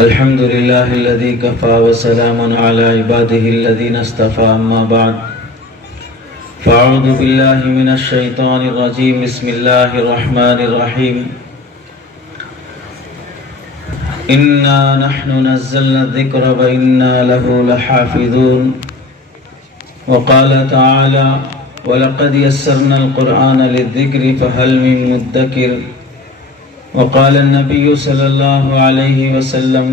الحمد لله الذي كفى وسلام على عباده الذين اصطفى أما بعد فأعوذ بالله من الشيطان الرجيم بسم الله الرحمن الرحيم إنا نحن نزلنا الذكر وإنا له لحافظون وقال تعالى ولقد يسرنا القرآن للذكر فهل من مدكر وقال النبي صلى الله عليه وسلم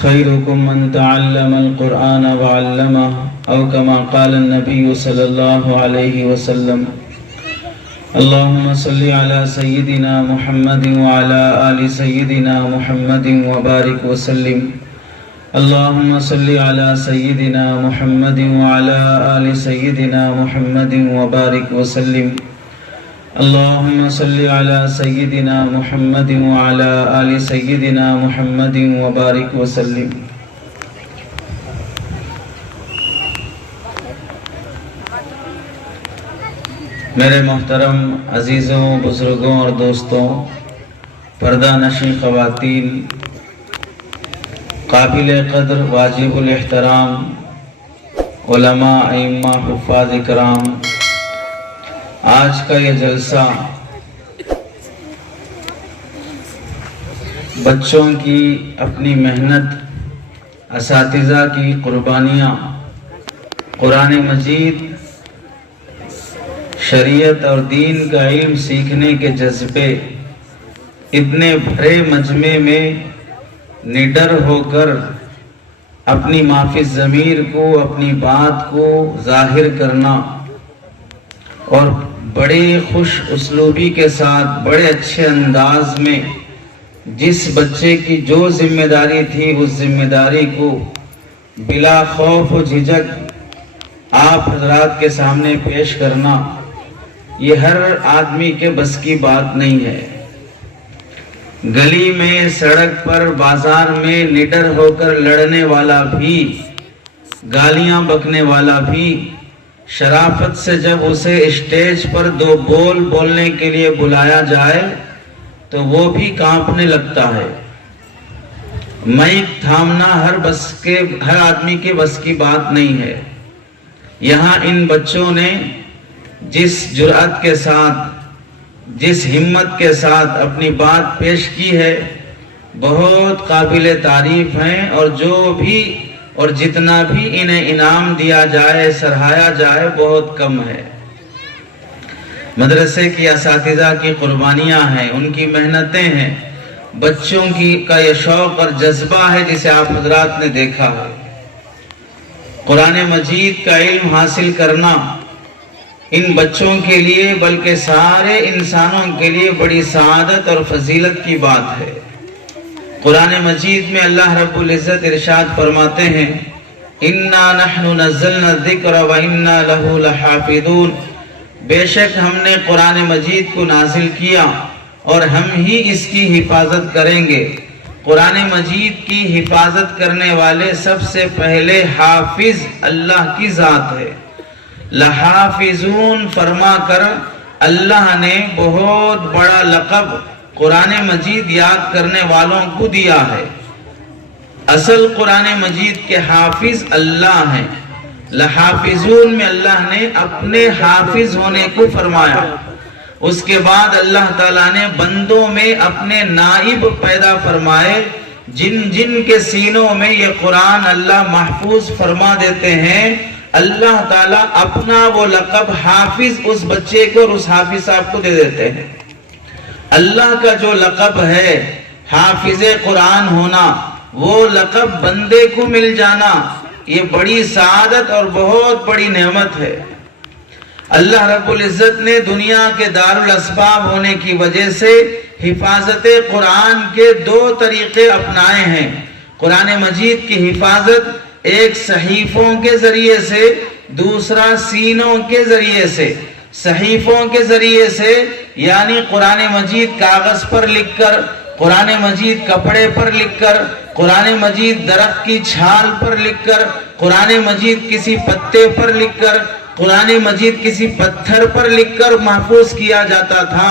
خيركم من تعلم القرآن وعلمه أو كما قال النبي صلى الله عليه وسلم اللهم صل على سيدنا محمد وعلى آل سيدنا محمد وبارك وسلم اللهم صل على سيدنا محمد وعلى آل سيدنا محمد وبارك وسلم اللهم صل على سيدنا محمد وعلى آل سيدنا محمد وبارك وسلم میرے محترم عزیزوں، بزرگوں اور دوستوں، پردہ نشین خواتین، قابل قدر واجب الاحترام علماء، ائمہ، حفاظ کرام، آج کا یہ جلسہ بچوں کی اپنی محنت، اساتذہ کی قربانیاں، قرآن مجید، شریعت اور دین کا علم سیکھنے کے جذبے اتنے بھرے مجمع میں نڈر ہو کر اپنی معافی ضمیر کو، اپنی بات کو ظاہر کرنا اور بڑے خوش اسلوبی کے ساتھ، بڑے اچھے انداز میں جس بچے کی جو ذمہ داری تھی اس ذمہ داری کو بلا خوف و جھجک آپ حضرات کے سامنے پیش کرنا، یہ ہر آدمی کے بس کی بات نہیں ہے۔ گلی میں، سڑک پر، بازار میں نڈر ہو کر لڑنے والا بھی، گالیاں بکنے والا بھی، شرافت سے جب اسے اسٹیج پر دو بول بولنے کے لیے بلایا جائے تو وہ بھی کانپنے لگتا ہے۔ مائک تھامنا ہر آدمی کے بس کی بات نہیں ہے۔ یہاں ان بچوں نے جس جرأت کے ساتھ، جس ہمت کے ساتھ اپنی بات پیش کی ہے، بہت قابل تعریف ہیں، اور جتنا بھی انہیں انعام دیا جائے، سراہا جائے، بہت کم ہے۔ مدرسے کی اساتذہ کی قربانیاں ہیں، ان کی محنتیں ہیں، بچوں کا یہ شوق اور جذبہ ہے جسے آپ حضرات نے دیکھا ہے۔ قرآن مجید کا علم حاصل کرنا ان بچوں کے لیے بلکہ سارے انسانوں کے لیے بڑی سعادت اور فضیلت کی بات ہے۔ قرآن مجید میں اللہ رب العزت ارشاد فرماتے ہیں اِنَّا نَحْنُ نَزَّلْنَا الذِّكْرَ وَإِنَّا لَهُ لَحَافِظُونَ، بے شک ہم نے قرآن مجید کو نازل کیا اور ہم ہی اس کی حفاظت کریں گے۔ قرآن مجید کی حفاظت کرنے والے سب سے پہلے حافظ اللہ کی ذات ہے۔ لحافظون فرما کر اللہ نے بہت بڑا لقب قرآن مجید یاد کرنے والوں کو دیا ہے۔ اصل قرآن مجید کے حافظ اللہ ہیں۔ لحافظون میں اللہ نے اپنے حافظ ہونے کو فرمایا۔ اس کے بعد اللہ تعالیٰ نے بندوں میں اپنے نائب پیدا فرمائے، جن کے سینوں میں یہ قرآن اللہ محفوظ فرما دیتے ہیں۔ اللہ تعالیٰ اپنا وہ لقب حافظ اس بچے کو اور اس حافظ صاحب کو دے دیتے ہیں۔ اللہ کا جو لقب ہے حافظ قرآن ہونا، وہ لقب بندے کو مل جانا، یہ بڑی سعادت اور بہت بڑی نعمت ہے۔ اللہ رب العزت نے دنیا کے دارالاسباب ہونے کی وجہ سے حفاظت قرآن کے دو طریقے اپنائے ہیں۔ قرآن مجید کی حفاظت ایک صحیفوں کے ذریعے سے، دوسرا سینوں کے ذریعے سے۔ صحیفوں کے ذریعے سے یعنی قرآن مجید کاغذ پر لکھ کر، قرآن مجید کپڑے پر لکھ کر، قرآن مجید درخت کی چھال پر لکھ کر، قرآن مجید کسی پتے پر لکھ کر، قرآن مجید کسی پتھر پر لکھ کر محفوظ کیا جاتا تھا۔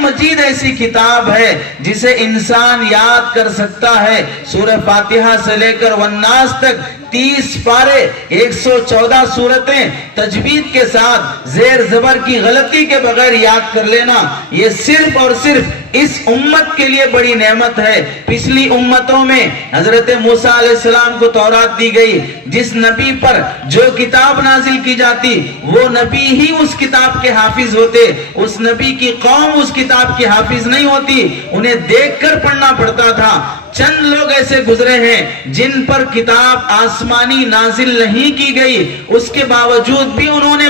مجید ایسی کتاب ہے جسے انسان یاد کر سکتا ہے. سورہ فاتحہ سے لے کر والناس تک 30 پارے 114 سورتیں تجوید کے ساتھ زیر زبر کی غلطی کے بغیر یاد کر لینا، یہ صرف اور صرف اس امت کے لیے بڑی نعمت ہے. پچھلی امتوں میں حضرت موسیٰ علیہ السلام کو تورات دی گئی، جس نبی پر جو کتاب نازل کی جاتی وہ نبی ہی اس کتاب کے حافظ ہوتے، اس نبی کی قوم اس کتاب کی حافظ نہیں ہوتی، انہیں دیکھ کر پڑھنا پڑتا تھا. چند لوگ ایسے گزرے ہیں جن پر کتاب آسمانی نازل نہیں کی گئی، اس کے باوجود بھی انہوں نے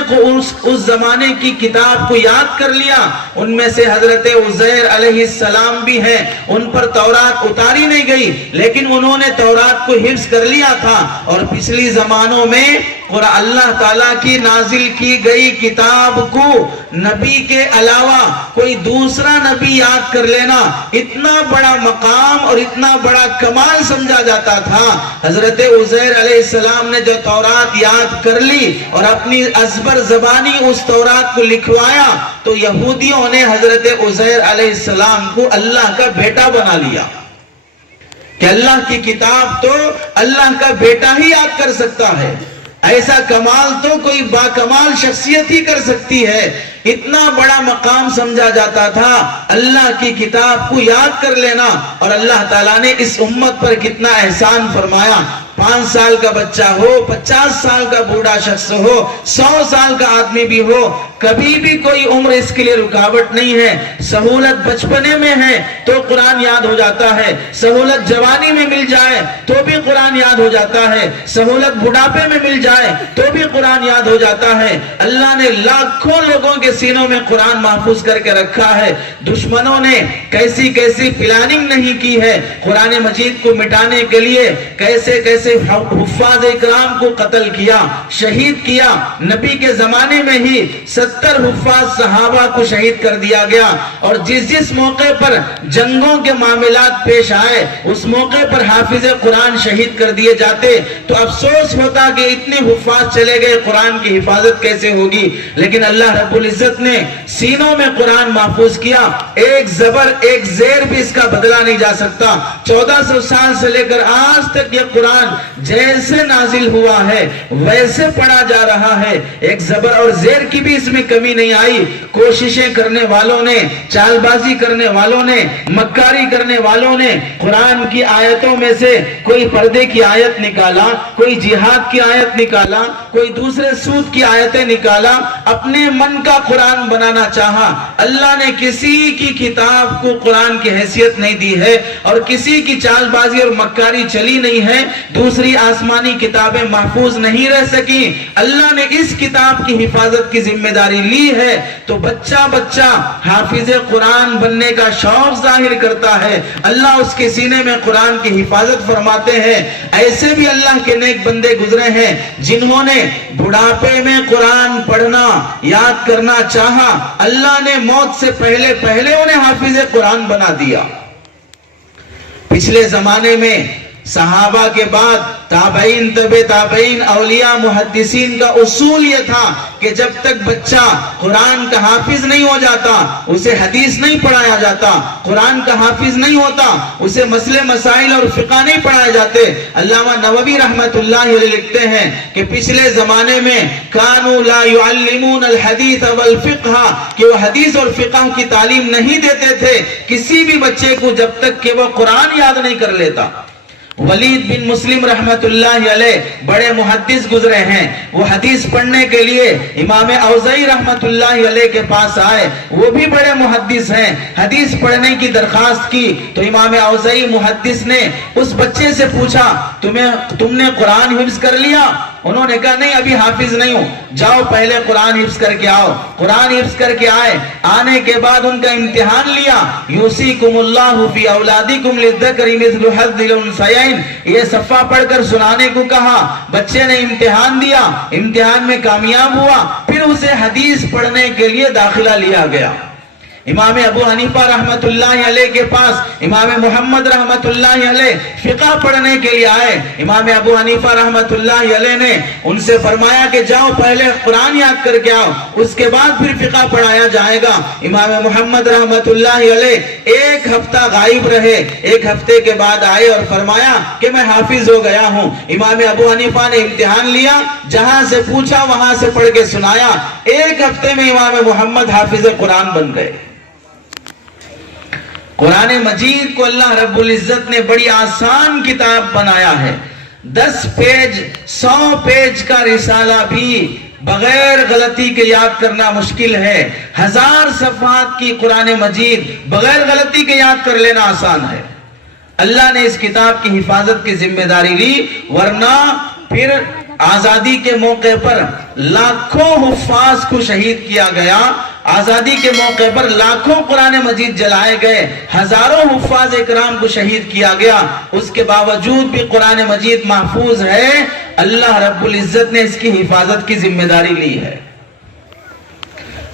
اس زمانے کی کتاب کو یاد کر لیا. ان میں سے حضرت عزیر علیہ السلام بھی ہیں، ان پر تورات اتاری نہیں گئی لیکن انہوں نے تورات کو حفظ کر لیا تھا. اور پچھلی زمانوں میں اللہ تعالیٰ کی نازل کی گئی کتاب کو نبی کے علاوہ کوئی دوسرا نبی یاد کر لینا اتنا بڑا مقام اور اتنا بڑا کمال سمجھا جاتا تھا. حضرت عزیر علیہ السلام نے جو تورات یاد کر لی اور اپنی ازبر زبانی اس تورات کو لکھوایا تو یہودیوں نے حضرت عزیر علیہ السلام کو اللہ کا بیٹا بنا لیا کہ اللہ کی کتاب تو اللہ کا بیٹا ہی یاد کر سکتا ہے. ایسا کمال تو کوئی باکمال شخصیت ہی کر سکتی ہے. اتنا بڑا مقام سمجھا جاتا تھا اللہ کی کتاب کو یاد کر لینا. اور اللہ تعالیٰ نے اس امت پر کتنا احسان فرمایا. 5 سال کا بچہ ہو، 50 سال کا بوڑھا شخص ہو، 100 سال کا آدمی بھی ہو، کبھی بھی کوئی عمر اس کے لیے رکاوٹ نہیں ہے. سہولت بچپنے میں ہے تو قرآن یاد ہو جاتا ہے، سہولت جوانی میں مل جائے تو بھی قرآن یاد ہو جاتا ہے، سہولت بڑھاپے میں مل جائے تو بھی قرآن یاد ہو جاتا ہے. اللہ نے لاکھوں لوگوں کے سینوں میں قرآن محفوظ کر کے رکھا ہے. دشمنوں نے کیسی کیسی پلاننگ نہیں کی ہے قرآن مجید کو مٹانے کے لیے، کیسے کیسے حفاظ اکرام کو قتل کیا، شہید کیا. نبی کے زمانے میں ہی 70 حفاظ صحابہ کو شہید کر دیا گیا. اور جس موقع پر جنگوں کے معاملات پیش آئے اس موقع پر حافظ قرآن شہید کر دیے جاتے تو افسوس ہوتا کہ اتنے حفاظ چلے گئے، قرآن کی حفاظت کیسے ہوگی. لیکن اللہ رب العزت نے سینوں میں قرآن محفوظ کیا. ایک زبر ایک زیر بھی اس کا بدلا نہیں جا سکتا. 1400 سال سے لے کر آج تک یہ قرآن جیسے نازل ہوا ہے ویسے پڑھا جا رہا ہے. ایک زبر اور زیر کی بھی اس میں کمی نہیں آئی. کوششیں کرنے والوں نے، چال بازی کرنے والوں نے، مکاری کرنے والوں نے قرآن کی آیتوں میں سے کوئی پردے کی آیت نکالا، کوئی جہاد کی آیت نکالا، کوئی دوسرے سود کی آیتیں نکالا، اپنے من کا قرآن بنانا چاہا. اللہ نے کسی کی کتاب کو قرآن کی حیثیت نہیں دی ہے اور کسی کی چال بازی اور مکاری چلی نہیں ہے. دوسری آسمانی کتابیں محفوظ نہیں رہ سکی. اللہ نے اس کتاب کی حفاظت کی ذمہ داری لی ہے تو بچہ بچہ حافظ قرآن بننے کا شوق ظاہر کرتا ہے. اللہ اس کے سینے میں قرآن کی حفاظت فرماتے ہیں. ایسے بھی اللہ کے نیک بندے گزرے ہیں جنہوں نے بڑھاپے میں قرآن پڑھنا یاد کرنا چاہا. اللہ نے موت سے پہلے انہیں حافظ قرآن بنا دیا. پچھلے زمانے میں صحابہ کے بعد تابعین، طبع تابعین، اولیاء، محدثین کا اصول یہ تھا کہ جب تک بچہ قرآن کا حافظ نہیں ہو جاتا اسے حدیث نہیں پڑھایا جاتا، قرآن کا حافظ نہیں ہوتا اسے مسئلے مسائل اور فقہ نہیں پڑھائے جاتے. علامہ نووی رحمت اللہ علیہ لکھتے ہیں کہ پچھلے زمانے میں کانوا لا يعلمون الحدیث والفقہ، کہ وہ حدیث اور فقہ کی تعلیم نہیں دیتے تھے کسی بھی بچے کو جب تک کہ وہ قرآن یاد نہیں کر لیتا. ولید بن مسلم رحمت اللہ علیہ بڑے محدث گزرے ہیں. وہ حدیث پڑھنے کے لیے امام اوزاعی رحمت اللہ علیہ کے پاس آئے. وہ بھی بڑے محدث ہیں. حدیث پڑھنے کی درخواست کی تو امام اوزاعی محدث نے اس بچے سے پوچھا تم نے قرآن حفظ کر لیا؟ انہوں نے کہا نہیں، ابھی حافظ نہیں ہوں. جاؤ پہلے قرآن حفظ کر کے آؤ. قرآن حفظ کر کے آئے. آنے کے بعد ان کا امتحان لیا. یوصیکم اللہ فی اولادکم للذکر مثل حظ الانثیین، یہ صفحہ پڑھ کر سنانے کو کہا. بچے نے امتحان دیا، امتحان میں کامیاب ہوا. پھر اسے حدیث پڑھنے کے لیے داخلہ لیا گیا. امام ابو حنیفہ رحمت اللہ علیہ کے پاس امام محمد رحمت اللہ علیہ فقہ پڑھنے کے لیے آئے. امام ابو حنیفہ رحمت اللہ علیہ نے ان سے فرمایا کہ جاؤ پہلے قرآن یاد کر کے آؤ, اس کے بعد پھر فقہ پڑھایا جائے گا. امام محمد رحمت اللہ علیہ ایک ہفتہ غائب رہے. ایک ہفتے کے بعد آئے اور فرمایا کہ میں حافظ ہو گیا ہوں. امام ابو حنیفہ نے امتحان لیا, جہاں سے پوچھا وہاں سے پڑھ کے سنایا. ایک ہفتے میں امام محمد حافظ قرآن بن گئے. قرآن مجید کو اللہ رب العزت نے بڑی آسان کتاب بنایا ہے. 10 پیج 100 پیج کا رسالہ بھی بغیر غلطی کے یاد کرنا مشکل ہے. 1000 صفحات کی قرآن مجید بغیر غلطی کے یاد کر لینا آسان ہے. اللہ نے اس کتاب کی حفاظت کی ذمہ داری لی, ورنہ پھر آزادی کے موقع پر لاکھوں حفاظ کو شہید کیا گیا. آزادی کے موقع پر لاکھوں قرآن مجید جلائے گئے, ہزاروں حفاظ اکرام کو شہید کیا گیا. اس کے باوجود بھی قرآن مجید محفوظ ہے. اللہ رب العزت نے اس کی حفاظت کی ذمہ داری لی ہے.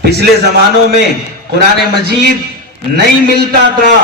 پچھلے زمانوں میں قرآن مجید نہیں ملتا تھا,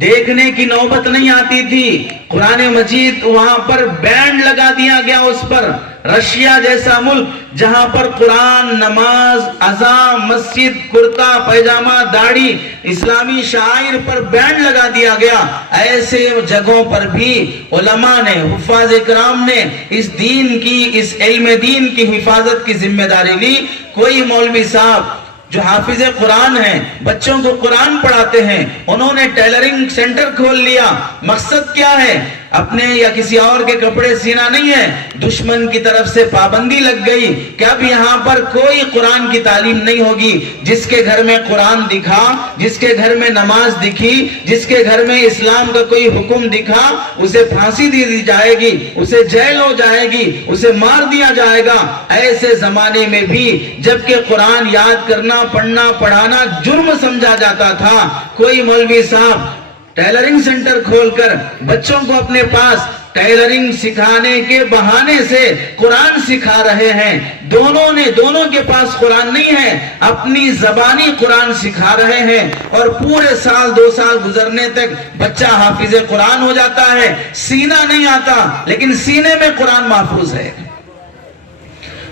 دیکھنے کی نوبت نہیں آتی تھی. قرآن مجید وہاں پر بینڈ لگا دیا گیا اس پر. رشیا جیسا ملک جہاں پر قرآن, نماز, اذان, مسجد, کرتا پیجامہ, داڑھی, اسلامی شاعر پر بینڈ لگا دیا گیا, ایسے جگہوں پر بھی علماء نے, حفاظ اکرام نے اس دین کی, اس علم دین کی حفاظت کی ذمہ داری لی. کوئی مولوی صاحب جو حافظ قرآن ہیں, بچوں کو قرآن پڑھاتے ہیں, انہوں نے ٹیلرنگ سینٹر کھول لیا. مقصد کیا ہے؟ اپنے یا کسی اور کے کپڑے سینا نہیں ہے. دشمن کی طرف سے پابندی لگ گئی کہ اب یہاں پر کوئی قرآن کی تعلیم نہیں ہوگی. جس کے گھر میں قرآن دکھا, جس کے گھر میں نماز دکھی, جس کے گھر میں اسلام کا کوئی حکم دکھا, اسے پھانسی دی جائے گی, اسے جیل ہو جائے گی, اسے مار دیا جائے گا. ایسے زمانے میں بھی جبکہ قرآن یاد کرنا, پڑھنا, پڑھانا جرم سمجھا جاتا تھا, کوئی مولوی صاحب ٹیلرنگ سینٹر کھول کر بچوں کو اپنے پاس ٹیلرنگ سکھانے کے بہانے سے قرآن سکھا رہے ہیں. دونوں کے پاس قرآن نہیں ہے, اپنی زبانی قرآن سکھا رہے ہیں. اور پورے سال 2 سال گزرنے تک بچہ حافظ قرآن ہو جاتا ہے. سینہ نہیں آتا لیکن سینے میں قرآن محفوظ ہے.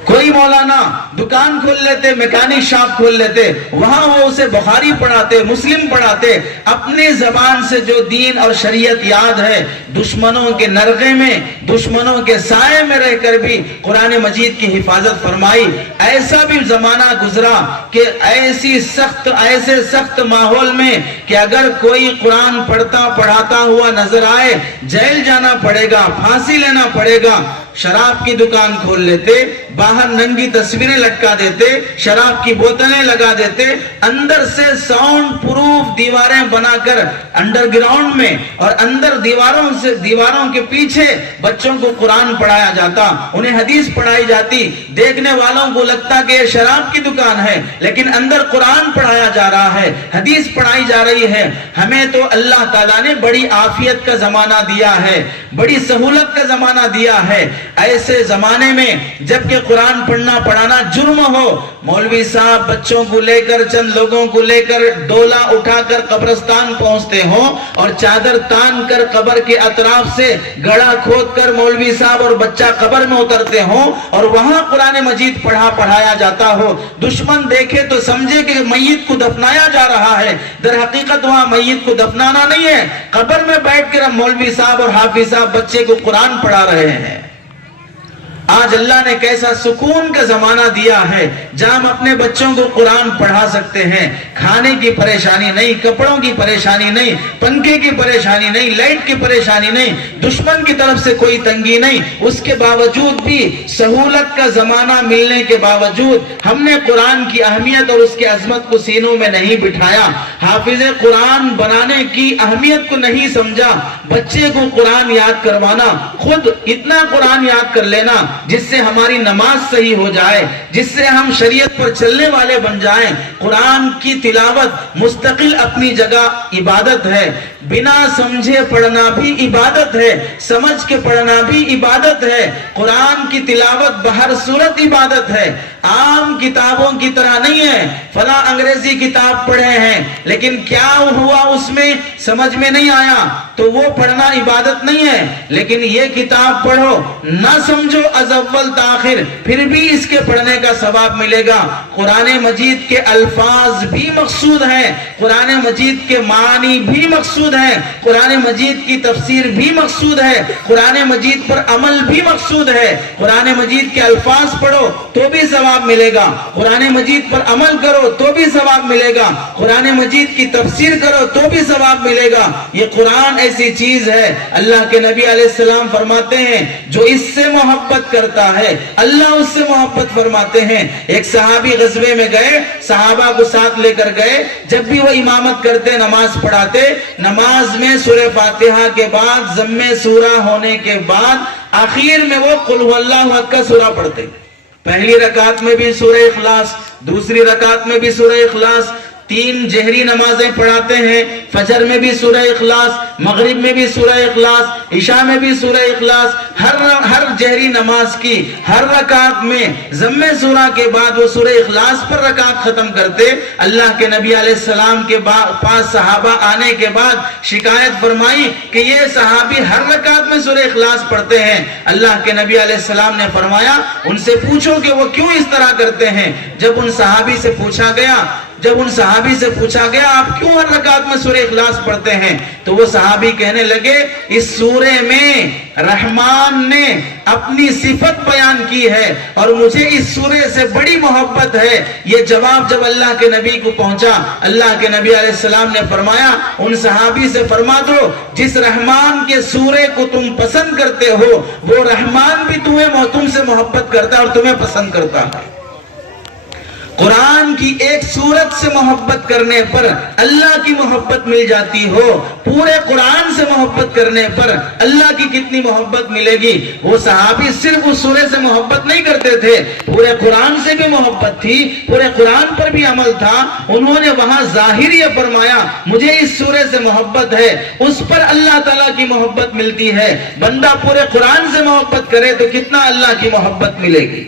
کوئی مولانا دکان کھول لیتے, میکینک شاپ کھول لیتے, وہاں وہ اسے بخاری پڑھاتے, مسلم پڑھاتے. اپنی زبان سے جو دین اور شریعت یاد ہے, دشمنوں کے نرغے میں, دشمنوں کے سائے میں رہ کر بھی قرآن مجید کی حفاظت فرمائی. ایسا بھی زمانہ گزرا کہ ایسے سخت ماحول میں کہ اگر کوئی قرآن پڑھاتا ہوا نظر آئے, جیل جانا پڑے گا, پھانسی لینا پڑے گا. شراب کی دکان کھول لیتے, باہر ننگی تصویریں لٹکا دیتے, شراب کی بوتلیں لگا دیتے, اندر سے ساؤنڈ پروف دیواریں بنا کر انڈر گراؤنڈ میں اور اندر دیواروں کے پیچھے بچوں کو قرآن پڑھایا جاتا, انہیں حدیث پڑھائی جاتی. دیکھنے والوں کو لگتا کہ یہ شراب کی دکان ہے, لیکن اندر قرآن پڑھایا جا رہا ہے, حدیث پڑھائی جا رہی ہے. ہمیں تو اللہ تعالیٰ نے بڑی عافیت کا زمانہ دیا ہے, بڑی سہولت کا زمانہ دیا ہے. ایسے زمانے میں جبکہ قرآن پڑھنا پڑھانا جرم ہو, مولوی صاحب بچوں کو لے کر, چند لوگوں کو لے کر ڈولا اٹھا کر قبرستان پہنچتے ہوں اور چادر تان کر قبر کے اطراف سے گڑھا کھود کر مولوی صاحب اور بچہ قبر میں اترتے ہوں اور وہاں قرآن مجید پڑھایا جاتا ہو. دشمن دیکھے تو سمجھے کہ میت کو دفنایا جا رہا ہے, در حقیقت وہاں میت کو دفنانا نہیں ہے, قبر میں بیٹھ کر مولوی صاحب اور حافظ صاحب بچے کو قرآن پڑھا رہے ہیں. آج اللہ نے کیسا سکون کا زمانہ دیا ہے جہاں ہم اپنے بچوں کو قرآن پڑھا سکتے ہیں. کھانے کی پریشانی نہیں, کپڑوں کی پریشانی نہیں, پنکھے کی پریشانی نہیں, لائٹ کی پریشانی نہیں, دشمن کی طرف سے کوئی تنگی نہیں. اس کے باوجود بھی, سہولت کا زمانہ ملنے کے باوجود ہم نے قرآن کی اہمیت اور اس کی عظمت کو سینوں میں نہیں بٹھایا. حافظ قرآن بنانے کی اہمیت کو نہیں سمجھا. بچے کو قرآن یاد کروانا, خود اتنا قرآن یاد کر لینا جس سے ہماری نماز صحیح ہو جائے, جس سے ہم شریعت پر چلنے والے بن جائیں. قرآن کی تلاوت مستقل اپنی جگہ عبادت ہے. بنا سمجھے پڑھنا بھی عبادت ہے, سمجھ کے پڑھنا بھی عبادت ہے. قرآن کی تلاوت بہر صورت عبادت ہے, عام کتابوں کی طرح نہیں ہے. فلاں انگریزی کتاب پڑھے ہیں لیکن کیا ہوا اس میں سمجھ میں نہیں آیا تو وہ پڑھنا عبادت نہیں ہے. لیکن یہ کتاب پڑھو نہ سمجھو از اول تاخر پھر بھی اس کے پڑھنے کا ثواب ملے گا. قرآن مجید کے الفاظ بھی مقصود ہیں, قرآن مجید کے معنی بھی مقصود ہیں, قرآن مجید کی تفسیر بھی مقصود ہے, قرآن مجید پر عمل بھی مقصود ہے. قرآن مجید کے الفاظ پڑھو تو بھی ثواب ملے گا, قرآن مجید پر عمل کرو تو بھی ثواب ملے گا, قرآن مجید کی تفسیر کرو تو بھی ثواب ملے گا. یہ قرآن ایسی چیز ہے, اللہ کے نبی علیہ السلام فرماتے ہیں جو اس سے محبت کرتا ہے اللہ اس سے محبت فرماتے ہیں. ایک صحابی غزوے میں گئے, صحابہ کو ساتھ لے کر گئے, جب بھی وہ امامت کرتے نماز پڑھاتے, نماز میں سورہ فاتحہ کے بعد ضم سورہ ہونے کے بعد آخر میں وہ قل هو اللہ احد کا سورہ پڑھتے. پہلی رکعت میں بھی سورہ اخلاص, دوسری رکعت میں بھی سورہ اخلاص, 3 جہری نمازیں پڑھاتے ہیں, فجر میں بھی سورہ اخلاص, مغرب میں بھی سورہ اخلاص, عشاء میں بھی سورہ اخلاص. ہر جہری نماز کی ہر رکعت میں ضم سورہ کے بعد وہ سورہ اخلاص پر رکعت ختم کرتے. اللہ کے نبی علیہ السلام کے پاس صحابہ آنے کے بعد شکایت فرمائی کہ یہ صحابی ہر رکعت میں سورہ اخلاص پڑھتے ہیں. اللہ کے نبی علیہ السلام نے فرمایا ان سے پوچھو کہ وہ کیوں اس طرح کرتے ہیں. جب ان صحابی سے پوچھا گیا آپ کیوں ہر رکعت میں سورہ اخلاص پڑھتے ہیں, تو وہ صحابی کہنے لگے اس سورے میں رحمان نے اپنی صفت بیان کی ہے اور مجھے اس سورے سے بڑی محبت ہے. یہ جواب جب اللہ کے نبی کو پہنچا, اللہ کے نبی علیہ السلام نے فرمایا ان صحابی سے فرما دو جس رحمان کے سورے کو تم پسند کرتے ہو وہ رحمان بھی تم سے محبت کرتا ہے اور تمہیں پسند کرتا ہے. قرآن کی ایک سورت سے محبت کرنے پر اللہ کی محبت مل جاتی ہو, پورے قرآن سے محبت کرنے پر اللہ کی کتنی محبت ملے گی. وہ صحابی صرف اس سورے سے محبت نہیں کرتے تھے, پورے قرآن سے بھی محبت تھی, پورے قرآن پر بھی عمل تھا. انہوں نے وہاں ظاہر یہ فرمایا مجھے اس سورے سے محبت ہے, اس پر اللہ تعالیٰ کی محبت ملتی ہے. بندہ پورے قرآن سے محبت کرے تو کتنا اللہ کی محبت ملے گی.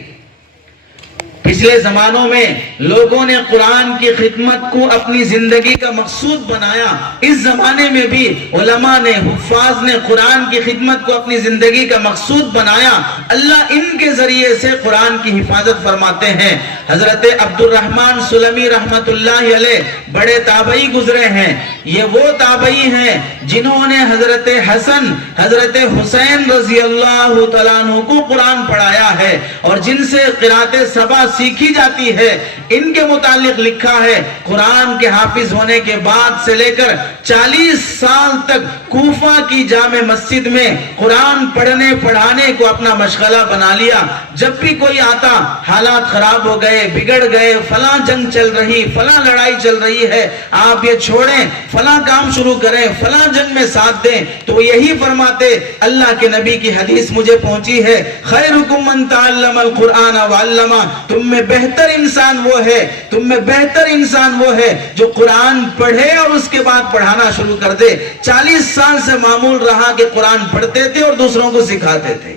پچھلے زمانوں میں لوگوں نے قرآن کی خدمت کو اپنی زندگی کا مقصود بنایا. اس زمانے میں بھی علماء نے, حفاظ نے قرآن کی خدمت کو اپنی زندگی کا مقصود بنایا. اللہ ان کے ذریعے سے قرآن کی حفاظت فرماتے ہیں. حضرت عبد الرحمن سلمی رحمت اللہ علیہ بڑے تابعی گزرے ہیں. یہ وہ تابعی ہیں جنہوں نے حضرت حسن, حضرت حسین رضی اللہ تعالیٰ عنہ کو قرآن پڑھایا ہے اور جن سے قرات سبا سیکھی جاتی ہے. ان کے متعلق لکھا ہے قرآن کے حافظ ہونے کے بعد سے لے کر 40 سال تک کوفہ کی جامع مسجد میں قرآن پڑھنے پڑھانے کو اپنا مشغلہ بنا لیا. جب بھی کوئی آتا حالات خراب ہو گئے, بگڑ گئے, فلاں جنگ چل رہی, فلاں لڑائی چل رہی ہے, آپ یہ چھوڑیں, فلاں کام شروع کریں, فلاں جنگ میں ساتھ دیں, تو یہی فرماتے اللہ کے نبی کی حدیث مجھے پہنچی ہے خیرکم من تعلم القرآن وعلمہ, تم میں بہتر انسان وہ ہے, تم میں بہتر انسان وہ ہے جو قرآن پڑھے اور اس کے بعد پڑھانا شروع کر دے. 40 سال سے معمول رہا کہ قرآن پڑھتے تھے اور دوسروں کو سکھاتے تھے.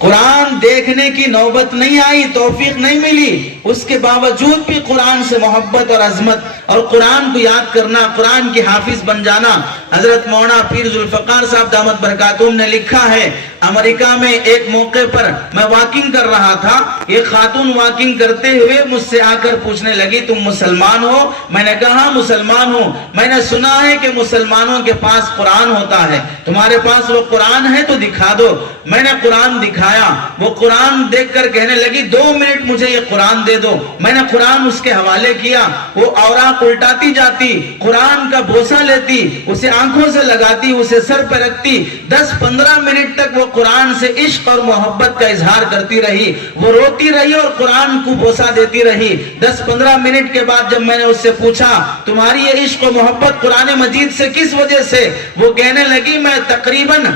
قرآن دیکھنے کی نوبت نہیں آئی, توفیق نہیں ملی, اس کے باوجود بھی قرآن سے محبت اور عظمت اور قرآن کو یاد کرنا, قرآن کی حافظ بن جانا. حضرت مولانا پیر ذوالفقار صاحب دامت برکاتہم نے لکھا ہے امریکہ میں ایک موقع پر میں واکنگ کر رہا تھا. ایک خاتون واکنگ کرتے ہوئے مجھ سے آ کر پوچھنے لگی تم مسلمان ہو؟ میں نے کہا ہاں مسلمان ہوں. میں نے سنا ہے کہ مسلمانوں کے پاس قرآن ہوتا ہے, تمہارے پاس وہ قرآن ہے تو دکھا دو. میں نے قرآن دکھایا. وہ قرآن دیکھ کر کہنے لگی 2 منٹ مجھے یہ قرآن دے دو. میں نے قرآن اس کے حوالے کیا. وہ اوراق الٹاتی جاتی, قرآن کا بوسہ لیتی, اسے آنکھوں سے لگاتی, اسے سر پہ رکھتی. 10-15 منٹ تک وہ قرآن سے عشق اور محبت کا اظہار کرتی رہی. وہ روتی رہی اور قرآن کو بوسہ دیتی رہی. 10-15 منٹ کے بعد جب میں نے اس سے پوچھا تمہاری یہ عشق و محبت قرآن مجید سے کس وجہ سے, وہ کہنے لگی میں تقریباً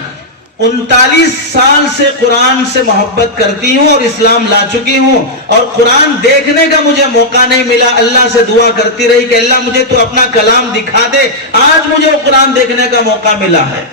39 سال سے قرآن سے محبت کرتی ہوں اور اسلام لا چکی ہوں اور قرآن دیکھنے کا مجھے موقع نہیں ملا. اللہ سے دعا کرتی رہی کہ اللہ مجھے تو اپنا کلام دکھا دے, آج مجھے وہ قرآن دیکھنے کا موقع ملا ہے.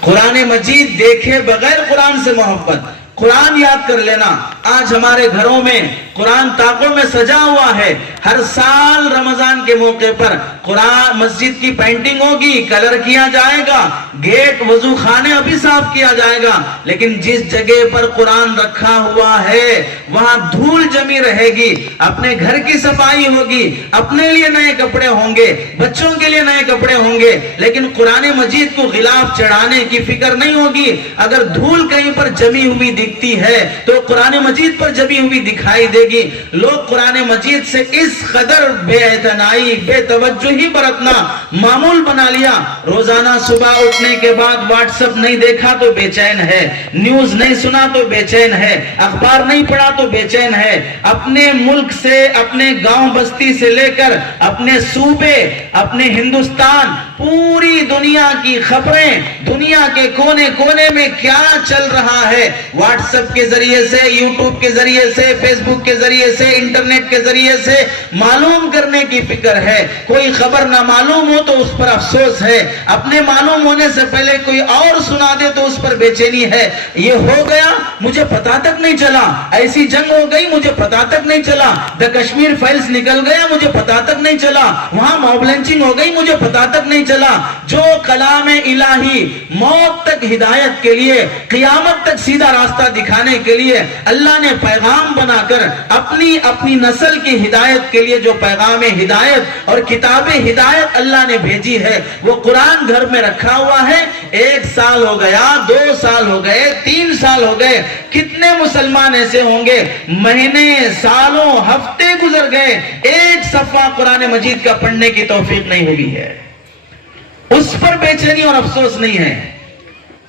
قرآن مجید دیکھے بغیر قرآن سے محبت, قرآن یاد کر لینا. آج ہمارے گھروں میں قرآن طاقوں میں سجا ہوا ہے. ہر سال رمضان کے موقع پر قرآن مسجد کی پینٹنگ ہوگی, کلر کیا جائے گا, گیٹ وضو خانے ابھی صاف کیا جائے گا, لیکن جس جگہ پر قرآن رکھا ہوا ہے وہاں دھول جمی رہے گی. اپنے گھر کی صفائی ہوگی, اپنے لیے نئے کپڑے ہوں گے, بچوں کے لیے نئے کپڑے ہوں گے, لیکن قرآن مجید کو غلاف چڑھانے کی فکر نہیں ہوگی. اگر دھول کہیں پر جمی ہوئی دکھتی ہے تو قرآن مجید پر جمی ہوئی دکھائی دے گی. لوگ قرآن مجید سے اس قدر بے اعتنائی, بے توجہی برتنا معمول بنا لیا. روزانہ صبح اٹھنے کے بعد واٹس ایپ نہیں دیکھا تو بے چین ہے, نیوز نہیں سنا تو بے چین ہے, اخبار نہیں پڑھا تو بے چین ہے. اپنے ملک سے, اپنے گاؤں بستی سے لے کر اپنے صوبے, اپنے ہندوستان, پوری دنیا کی خبریں, دنیا کے کونے کونے میں کیا چل رہا ہے, واٹس ایپ کے ذریعے سے, یوٹیوب کے ذریعے سے, فیس بک کے ذریعے سے, انٹرنیٹ کے ذریعے سے معلوم کرنے کی فکر ہے. کوئی خبر نہ معلوم ہو تو اس پر افسوس ہے, اپنے معلوم ہونے سے پہلے کوئی اور سنا دے تو اس پر بے چینی ہے. یہ ہو گیا مجھے پتا تک نہیں چلا, ایسی جنگ ہو گئی مجھے پتا تک نہیں چلا, دا کشمیر فائلز نکل گیا مجھے پتا تک نہیں چلا, وہاں موب لنچنگ ہو گئی مجھے پتا تک نہیں چلا. جو کلام الہی موت تک ہدایت کے لیے, قیامت تک سیدھا راستہ دکھانے کے لیے اللہ نے پیغام بنا کر اپنی نسل کی ہدایت کے لیے جو پیغام ہدایت اور کتاب ہدایت اللہ نے بھیجی ہے, وہ قرآن گھر میں رکھا ہوا ہے. 1 سال ہو گیا, 2 سال ہو گئے, 3 سال ہو گئے, کتنے مسلمان ایسے ہوں گے مہینے, سالوں, ہفتے گزر گئے, ایک صفحہ قرآن مجید کا پڑھنے کی توفیق نہیں ہوئی ہے. اس پر بے چینی اور افسوس نہیں ہے,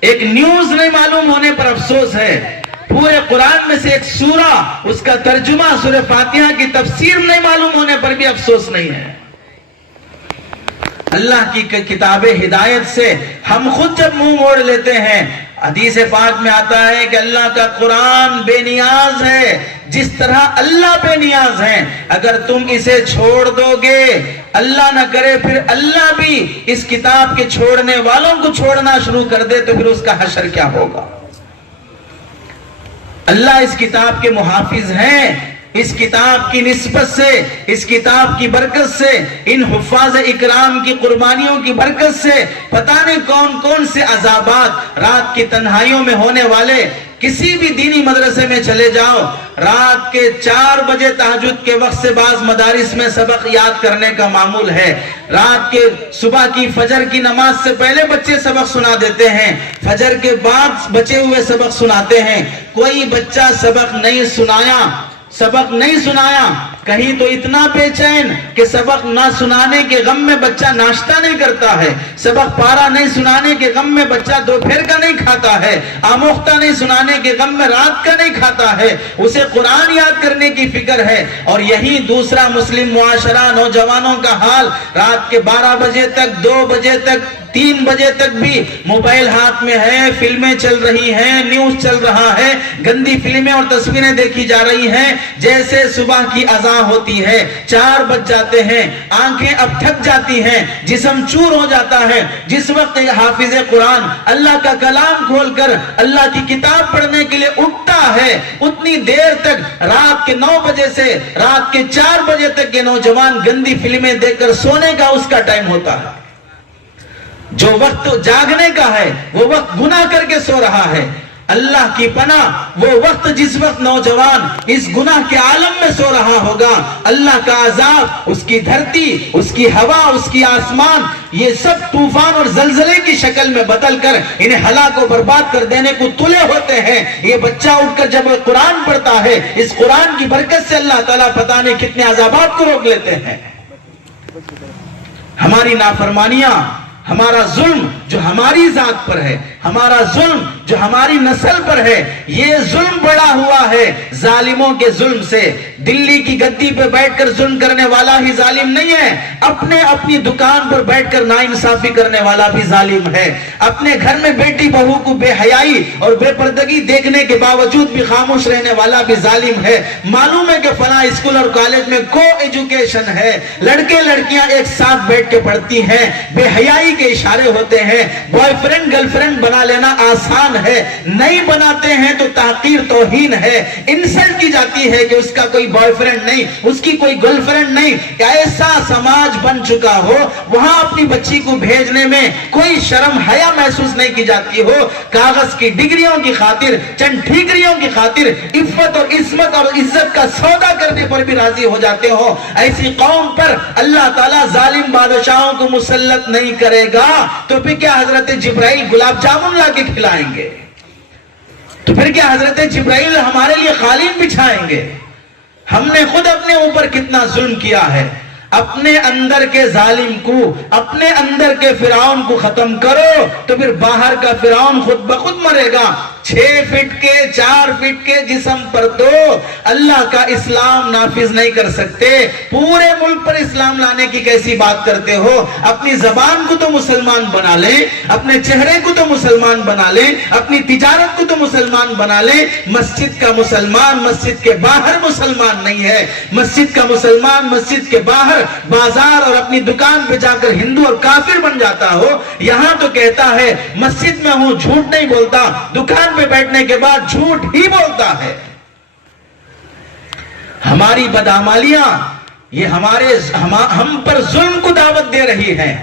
ایک نیوز نہیں معلوم ہونے پر افسوس ہے, پورے قرآن میں سے ایک سورہ, اس کا ترجمہ سورہ فاتحہ کی تفسیر نہیں معلوم ہونے پر بھی افسوس نہیں ہے. اللہ کی کتاب ہدایت سے ہم خود جب منہ موڑ لیتے ہیں, حدیث پاک میں آتا ہے کہ اللہ کا قرآن بے نیاز ہے جس طرح اللہ بے نیاز ہیں. اگر تم اسے چھوڑ دو گے, اللہ نہ کرے پھر اللہ بھی اس کتاب کے چھوڑنے والوں کو چھوڑنا شروع کر دے تو پھر اس کا حشر کیا ہوگا. اللہ اس کتاب کے محافظ ہیں. اس کتاب کی نسبت سے, اس کتاب کی برکت سے, ان حفاظ اکرام کی قربانیوں کی برکت سے پتہ نہیں کون کون سے عذابات رات کی تنہائیوں میں ہونے والے. کسی بھی دینی مدرسے میں چلے جاؤ, رات کے 4 بجے تہجد کے وقت سے بعض مدارس میں سبق یاد کرنے کا معمول ہے. رات کے صبح کی فجر کی نماز سے پہلے بچے سبق سنا دیتے ہیں, فجر کے بعد بچے ہوئے سبق سناتے ہیں. کوئی بچہ سبق نہیں سنایا, کہیں تو اتنا بے چین کہ سبق نہ سنانے کے غم میں بچہ ناشتہ نہیں کرتا ہے, سبق پارا نہیں سنانے کے غم میں بچہ دوپہر کا نہیں کھاتا ہے, آموختہ نہیں سنانے کے غم میں رات کا نہیں کھاتا ہے, اسے قرآن یاد کرنے کی فکر ہے. اور یہی دوسرا مسلم معاشرہ, نوجوانوں کا حال, رات کے 12 بجے تک, 2 بجے تک, 3 بجے تک بھی موبائل ہاتھ میں ہے, فلمیں چل رہی ہیں, نیوز چل رہا ہے, گندی فلمیں اور تصویریں دیکھی جا رہی ہیں. جیسے صبح کی اذان ہوتی ہے, 4 بج جاتے ہیں, آنکھیں اب تھک جاتی ہیں, جسم چور ہو جاتا ہے. جس وقت حافظ قرآن اللہ کا کلام کھول کر اللہ کی کتاب پڑھنے کے لیے اٹھتا ہے, اتنی دیر تک, رات کے 9 بجے سے رات کے 4 بجے تک یہ نوجوان گندی فلمیں دیکھ کر سونے کا اس کا ٹائم ہوتا ہے. جو وقت جاگنے کا ہے وہ وقت گناہ کر کے سو رہا ہے. اللہ کی پناہ, وہ وقت جس وقت نوجوان اس گناہ کے عالم میں سو رہا ہوگا, اللہ کا عذاب اس کی دھرتی, اس کی ہوا, اس کی آسمان, یہ سب طوفان اور زلزلے کی شکل میں بدل کر انہیں ہلاک و برباد کر دینے کو تلے ہوتے ہیں. یہ بچہ اٹھ کر جب قرآن پڑھتا ہے, اس قرآن کی برکت سے اللہ تعالیٰ پتہ نہیں کتنے عذابات کو روک لیتے ہیں. ہماری نافرمانیاں, ہمارا ظلم جو ہماری ذات پر ہے, ہمارا ظلم جو ہماری نسل پر ہے, یہ ظلم بڑا ہوا ہے ظالموں کے ظلم سے. دلی کی گدی پہ بیٹھ کر ظلم کرنے والا ہی ظالم نہیں ہے, اپنی دکان پر بیٹھ کر ناانصافی کرنے والا بھی ظالم ہے. اپنے گھر میں بیٹی بہو کو بے حیائی اور بے پردگی دیکھنے کے باوجود بھی خاموش رہنے والا بھی ظالم ہے. معلوم ہے کہ فلاں اسکول اور کالج میں کو ایجوکیشن ہے, لڑکے لڑکیاں ایک ساتھ بیٹھ کے پڑھتی ہیں, بے حیائی کے اشارے ہوتے ہیں, بوائے فرینڈ گرل فرینڈ بنا لینا آسان ہے, نہیں بناتے ہیں تو تحقیر توہین ہے, انسلٹ کی جاتی ہے کہ اس کا کوئی بوائے فرینڈ نہیں, اس کی کوئی گرل فرینڈ نہیں. ایسا سماج بن چکا ہو وہاں اپنی بچی کو بھیجنے میں کوئی شرم حیا محسوس نہیں کی جاتی ہو. کاغذ کی ڈگریوں کی خاطر, چند ٹھیکریوں کی خاطر عفت اور عصمت اور عزت کا سودا کرنے پر بھی راضی ہو جاتے ہو. ایسی قوم پر اللہ تعالیٰ ظالم بادشاہوں کو مسلط نہیں کرے گا تو پھر کیا حضرت جبرائیل گلاب جامن لا کے کھلائیں گے؟ تو پھر کیا حضرت جبرائیل ہمارے لیے قالین بچھائیں گے؟ ہم نے خود اپنے اوپر کتنا ظلم کیا ہے. اپنے اندر کے ظالم کو, اپنے اندر کے فرعون کو ختم کرو تو پھر باہر کا فرعون خود بخود مرے گا. 6 فٹ کے 4 فٹ کے جسم پر تو اللہ کا اسلام نافذ نہیں کر سکتے, پورے ملک پر اسلام لانے کی کیسی بات کرتے ہو؟ اپنی زبان کو تو مسلمان بنا لیں, اپنے چہرے کو تو مسلمان بنا لیں, اپنی تجارت کو تو مسلمان بنا لیں. مسجد کا مسلمان مسجد کے باہر مسلمان نہیں ہے. مسجد کا مسلمان مسجد کے باہر بازار اور اپنی دکان پہ جا کر ہندو اور کافر بن جاتا ہو. یہاں تو کہتا ہے مسجد میں ہوں جھوٹ نہیں بولتا, دکان پہ بیٹھنے کے بعد جھوٹ ہی بولتا ہے. ہماری بدعمالیاں یہ ہم پر ظلم کو دعوت دے رہی ہیں.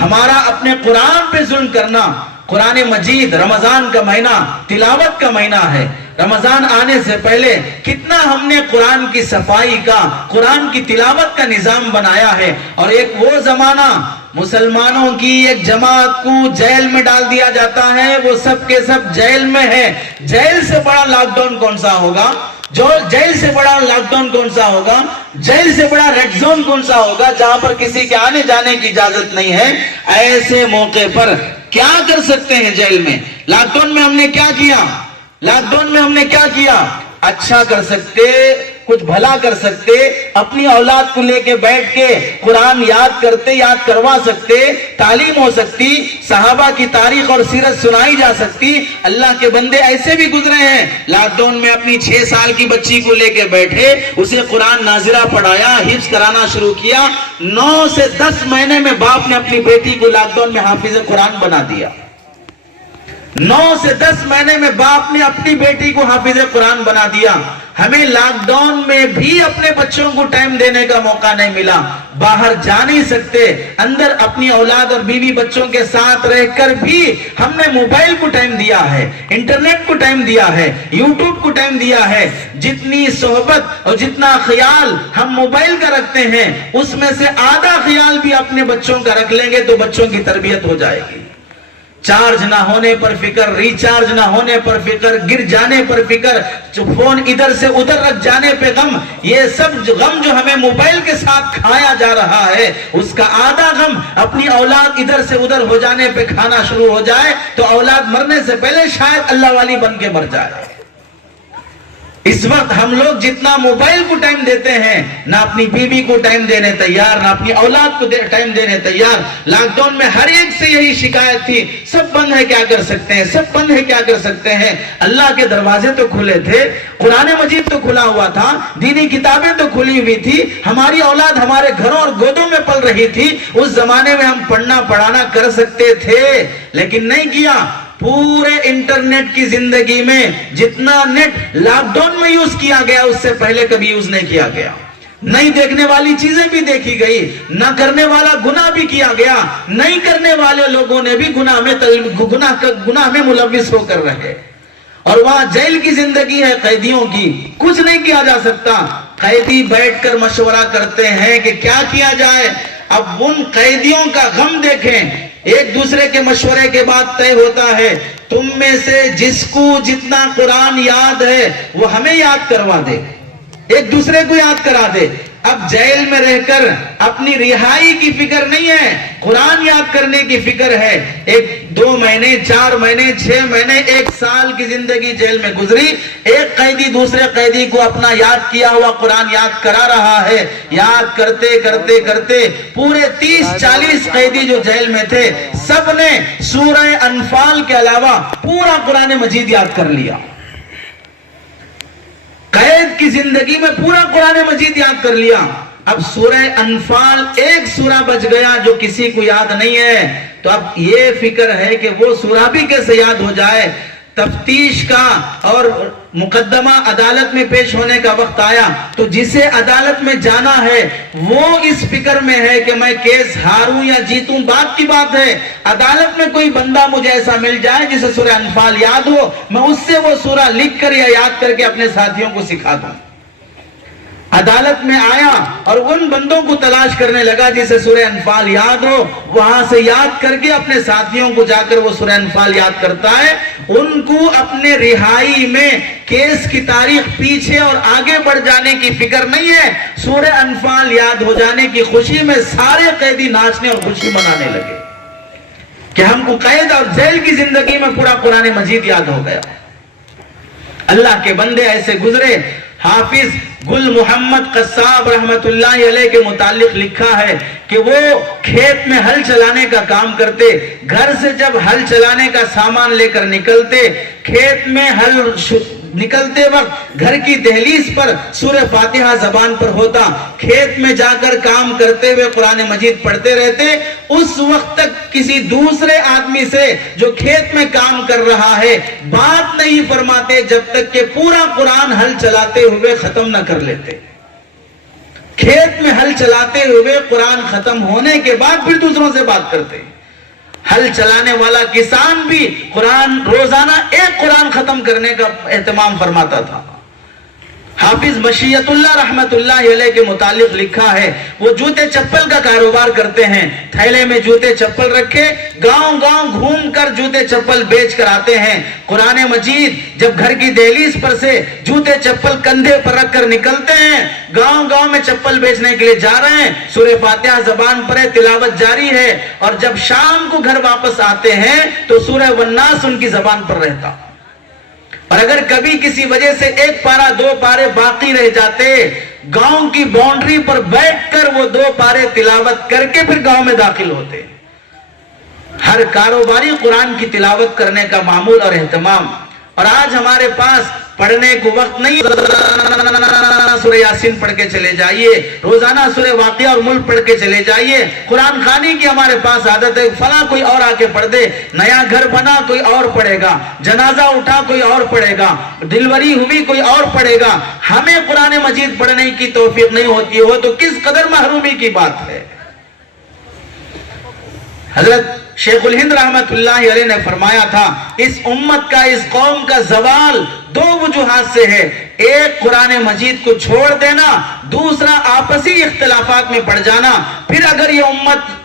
ہمارا اپنے قرآن پہ ظلم کرنا. قرآن مجید رمضان کا مہینہ تلاوت کا مہینہ ہے. رمضان آنے سے پہلے کتنا ہم نے قرآن کی صفائی کا, قرآن کی تلاوت کا نظام بنایا ہے. اور ایک وہ زمانہ مسلمانوں کی ایک جماعت کو جیل میں ڈال دیا جاتا ہے, وہ سب کے سب جیل میں ہے. جیل سے بڑا لاک ڈاؤن کون سا ہوگا؟ جیل سے بڑا لاک ڈاؤن کون سا ہوگا؟ جیل سے بڑا ریڈ زون کون سا ہوگا جہاں پر کسی کے آنے جانے کی اجازت نہیں ہے؟ ایسے موقع پر کیا کر سکتے ہیں جیل میں؟ لاک ڈاؤن میں ہم نے کیا کیا؟ لاک ڈاؤن میں ہم نے کیا کیا؟ اچھا کر سکتے, کچھ بھلا کر سکتے, اپنی اولاد کو لے کے بیٹھ کے قرآن یاد کرتے, یاد کروا سکتے, تعلیم ہو سکتی, صحابہ کی تاریخ اور سیرت سنائی جا سکتی. اللہ کے بندے ایسے بھی گزرے ہیں. لاک ڈاؤن میں اپنی 6 سال کی بچی کو لے کے بیٹھے, اسے قرآن ناظرہ پڑھایا, حفظ کرانا شروع کیا. 9 سے 10 مہینے میں باپ نے اپنی بیٹی کو لاک ڈاؤن میں حافظ قرآن بنا دیا. 9 سے 10 مہینے میں باپ نے اپنی بیٹی کو حافظ قرآن بنا دیا. ہمیں لاک ڈاؤن میں بھی اپنے بچوں کو ٹائم دینے کا موقع نہیں ملا. باہر جا نہیں سکتے, اندر اپنی اولاد اور بیوی بچوں کے ساتھ رہ کر بھی ہم نے موبائل کو ٹائم دیا ہے, انٹرنیٹ کو ٹائم دیا ہے, یوٹیوب کو ٹائم دیا ہے. جتنی صحبت اور جتنا خیال ہم موبائل کا رکھتے ہیں اس میں سے آدھا خیال بھی اپنے بچوں کا رکھ لیں گے تو بچوں کی تربیت ہو جائے گی. چارج نہ ہونے پر فکر, ریچارج نہ ہونے پر فکر, گر جانے پر فکر, فون ادھر سے ادھر رکھ جانے پہ غم. یہ سب غم جو ہمیں موبائل کے ساتھ کھایا جا رہا ہے اس کا آدھا غم اپنی اولاد ادھر سے ادھر ہو جانے پہ کھانا شروع ہو جائے تو اولاد مرنے سے پہلے شاید اللہ والی بن کے مر جائے. اس وقت ہم لوگ جتنا موبائل کو ٹائم دیتے ہیں نہ اپنی بیوی کو ٹائم دینے تیار, نہ اپنی اولاد کو ٹائم دینے تیار. لاک ڈاؤن میں ہر ایک سے یہی شکایت تھی, سب بند ہے, کیا کر سکتے ہیں, سب بند ہے, کیا کر سکتے ہیں. اللہ کے دروازے تو کھلے تھے, قرآن مجید تو کھلا ہوا تھا, دینی کتابیں تو کھلی ہوئی تھی, ہماری اولاد ہمارے گھروں اور گودوں میں پل رہی تھی. اس زمانے میں ہم پڑھنا پڑھانا کر سکتے تھے لیکن نہیں کیا. پورے انٹرنیٹ کی زندگی میں جتنا نیٹ لاک ڈاؤن میں یوز کیا گیا اس سے پہلے کبھی یوز نہیں کیا گیا. نہیں دیکھنے والی چیزیں بھی دیکھی گئی, نہ کرنے والا گناہ بھی کیا گیا, نہیں کرنے والے لوگوں نے بھی گناہ میں ملوث ہو کر رہے. اور وہاں جیل کی زندگی ہے قیدیوں کی, کچھ نہیں کیا جا سکتا. قیدی بیٹھ کر مشورہ کرتے ہیں کہ کیا کیا جائے. اب ان قیدیوں کا غم دیکھیں, ایک دوسرے کے مشورے کے بعد طے ہوتا ہے تم میں سے جس کو جتنا قرآن یاد ہے وہ ہمیں یاد کروا دے, ایک دوسرے کو یاد کرا دے. اب جیل میں رہ کر اپنی رہائی کی فکر نہیں ہے, قرآن یاد کرنے کی فکر ہے. 1-2 مہینے, 4 مہینے, 6 مہینے, 1 سال کی زندگی جیل میں گزری. ایک قیدی دوسرے قیدی کو اپنا یاد کیا ہوا قرآن یاد کرا رہا ہے. یاد کرتے کرتے کرتے پورے 30-40 قیدی جو جیل میں تھے سب نے سورہ انفال کے علاوہ پورا قرآن مجید یاد کر لیا. قید کی زندگی میں پورا قرآن مجید یاد کر لیا. اب سورہ انفال ایک سورہ بچ گیا جو کسی کو یاد نہیں ہے. تو اب یہ فکر ہے کہ وہ سورہ بھی کیسے یاد ہو جائے. تفتیش کا اور مقدمہ عدالت میں پیش ہونے کا وقت آیا تو جسے عدالت میں جانا ہے وہ اس فکر میں ہے کہ میں کیس ہاروں یا جیتوں. بات کی بات ہے عدالت میں کوئی بندہ مجھے ایسا مل جائے جسے سورہ انفال یاد ہو, میں اس سے وہ سورہ لکھ کر یا یاد کر کے اپنے ساتھیوں کو سکھا دوں. عدالت میں آیا اور ان بندوں کو تلاش کرنے لگا جسے سورہ انفال یاد ہو, وہاں سے یاد کر کے اپنے ساتھیوں کو جا کر وہ سورہ انفال یاد کرتا ہے. ان کو اپنے رہائی میں کیس کی تاریخ پیچھے اور آگے بڑھ جانے کی فکر نہیں ہے. سورہ انفال یاد ہو جانے کی خوشی میں سارے قیدی ناچنے اور خوشی منانے لگے کہ ہم کو قید اور جیل کی زندگی میں پورا قرآن مجید یاد ہو گیا. اللہ کے بندے ایسے گزرے. حافظ گل محمد قصاب رحمت اللہ علیہ کے متعلق لکھا ہے کہ وہ کھیت میں ہل چلانے کا کام کرتے. گھر سے جب ہل چلانے کا سامان لے کر نکلتے, کھیت میں ہل نکلتے وقت گھر کی دہلیز پر سورہ فاتحہ زبان پر ہوتا. کھیت میں جا کر کام کرتے ہوئے قرآن مجید پڑھتے رہتے. اس وقت تک کسی دوسرے آدمی سے جو کھیت میں کام کر رہا ہے بات نہیں فرماتے جب تک کہ پورا قرآن ہل چلاتے ہوئے ختم نہ کر لیتے. کھیت میں ہل چلاتے ہوئے قرآن ختم ہونے کے بعد پھر دوسروں سے بات کرتے. ہل چلانے والا کسان بھی قرآن روزانہ ایک قرآن ختم کرنے کا اہتمام فرماتا تھا. حافظ مشیت اللہ رحمت اللہ علیہ کے متعلق لکھا ہے وہ جوتے چپل کا کاروبار کرتے ہیں. تھیلے میں جوتے چپل رکھے گاؤں گاؤں گھوم کر جوتے چپل بیچ کر آتے ہیں. قرآن مجید جب گھر کی دہلیز پر سے جوتے چپل کندھے پر رکھ کر نکلتے ہیں, گاؤں گاؤں میں چپل بیچنے کے لیے جا رہے ہیں, سورہ فاتحہ زبان پر ہے, تلاوت جاری ہے, اور جب شام کو گھر واپس آتے ہیں تو سورہ والناس ان کی زبان پر رہتا. اور اگر کبھی کسی وجہ سے ایک پارہ دو پارے باقی رہ جاتے, گاؤں کی باؤنڈری پر بیٹھ کر وہ 2 پارے تلاوت کر کے پھر گاؤں میں داخل ہوتے. ہر کاروباری قرآن کی تلاوت کرنے کا معمول اور اہتمام. اور آج ہمارے پاس پڑھنے کو وقت نہیں. سورہ یاسین پڑھ کے چلے جائیے, روزانہ سورہ واقعہ اور ملک پڑھ کے چلے جائیے. قرآن خوانی کی ہمارے پاس عادت ہے, فلاں کوئی اور آ کے پڑھ دے, نیا گھر بنا کوئی اور پڑھے گا, جنازہ اٹھا کوئی اور پڑھے گا, ڈلیوری ہوئی کوئی اور پڑھے گا. ہمیں قرآن مجید پڑھنے کی توفیق نہیں ہوتی ہو تو کس قدر محرومی کی بات ہے. حضرت شیخ الہند رحمت اللہ علیہ نے فرمایا تھا اس امت کا, اس قوم کا زوال 2 وجوہات سے ہے. ایک قرآن مجید کو چھوڑ دینا, دوسرا آپسی اختلافات میں پڑ جانا. پھر اگر یہ امت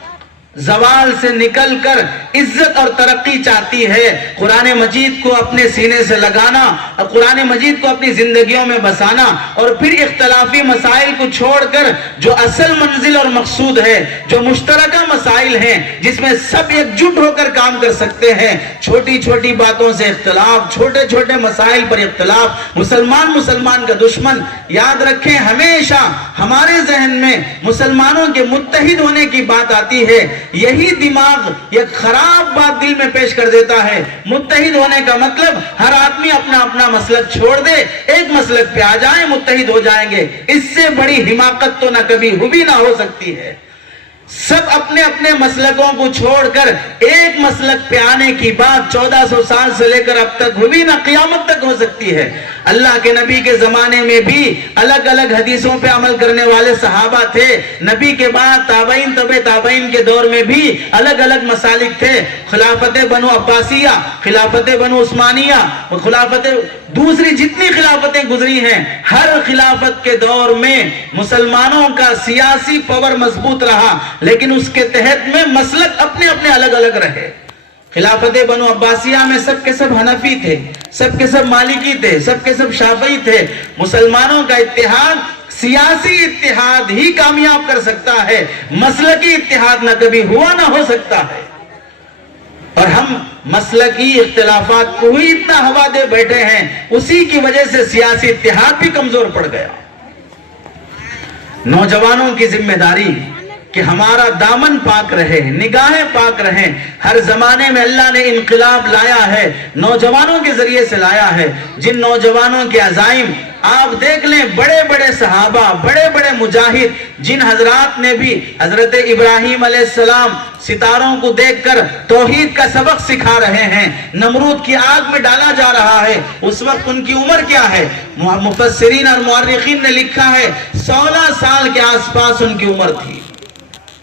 زوال سے نکل کر عزت اور ترقی چاہتی ہے, قرآن مجید کو اپنے سینے سے لگانا اور قرآن مجید کو اپنی زندگیوں میں بسانا, اور پھر اختلافی مسائل کو چھوڑ کر جو اصل منزل اور مقصود ہے, جو مشترکہ مسائل ہیں جس میں سب ایک جٹ ہو کر کام کر سکتے ہیں, چھوٹی چھوٹی باتوں سے اختلاف, چھوٹے چھوٹے مسائل پر اختلاف, مسلمان کا دشمن. یاد رکھیں ہمیشہ ہمارے ذہن میں مسلمانوں کے متحد ہونے کی بات آتی ہے, یہی دماغ یہ خراب بات دل میں پیش کر دیتا ہے. متحد ہونے کا مطلب ہر آدمی اپنا اپنا مسلک چھوڑ دے, ایک مسلک پہ آ جائیں, متحد ہو جائیں گے. اس سے بڑی حماقت تو نہ کبھی ہوئی نہ ہو سکتی ہے. سب اپنے اپنے مسلکوں کو چھوڑ کر ایک مسلک پہ آنے کی بات 1400 سال سے لے کر اب تک ہوئی نہ قیامت تک ہو سکتی ہے. اللہ کے نبی کے زمانے میں بھی الگ الگ حدیثوں پہ عمل کرنے والے صحابہ تھے. نبی کے بعد تابعین, تبع تابعین کے دور میں بھی الگ الگ مسالک تھے. خلافت بنو عباسیہ, خلافت بنو عثمانیہ, خلافت دوسری جتنی خلافتیں گزری ہیں, ہر خلافت کے دور میں مسلمانوں کا سیاسی پاور مضبوط رہا, لیکن اس کے تحت میں مسلک اپنے اپنے الگ الگ رہے. خلافت بنو عباسیہ میں سب کے سب حنفی تھے, سب کے سب مالکی تھے, سب کے سب شافعی تھے. مسلمانوں کا اتحاد, سیاسی اتحاد ہی کامیاب کر سکتا ہے, مسلکی اتحاد نہ کبھی ہوا نہ ہو سکتا ہے. اور ہم مسلکی اختلافات کو ہی اتنا ہوا دے بیٹھے ہیں, اسی کی وجہ سے سیاسی اتحاد بھی کمزور پڑ گیا. نوجوانوں کی ذمہ داری کہ ہمارا دامن پاک رہے، نگاہیں پاک رہیں۔ ہر زمانے میں اللہ نے انقلاب لایا ہے، نوجوانوں کے ذریعے سے لایا ہے، جن نوجوانوں کے عزائم آپ دیکھ لیں، بڑے بڑے صحابہ، بڑے بڑے مجاہد، جن حضرات نے بھی حضرت ابراہیم علیہ السلام ستاروں کو دیکھ کر توحید کا سبق سکھا رہے ہیں، نمرود کی آگ میں ڈالا جا رہا ہے، اس وقت ان کی عمر کیا ہے؟ مفسرین اور مورخین نے لکھا ہے 16 سال کے آس پاس ان کی عمر تھی،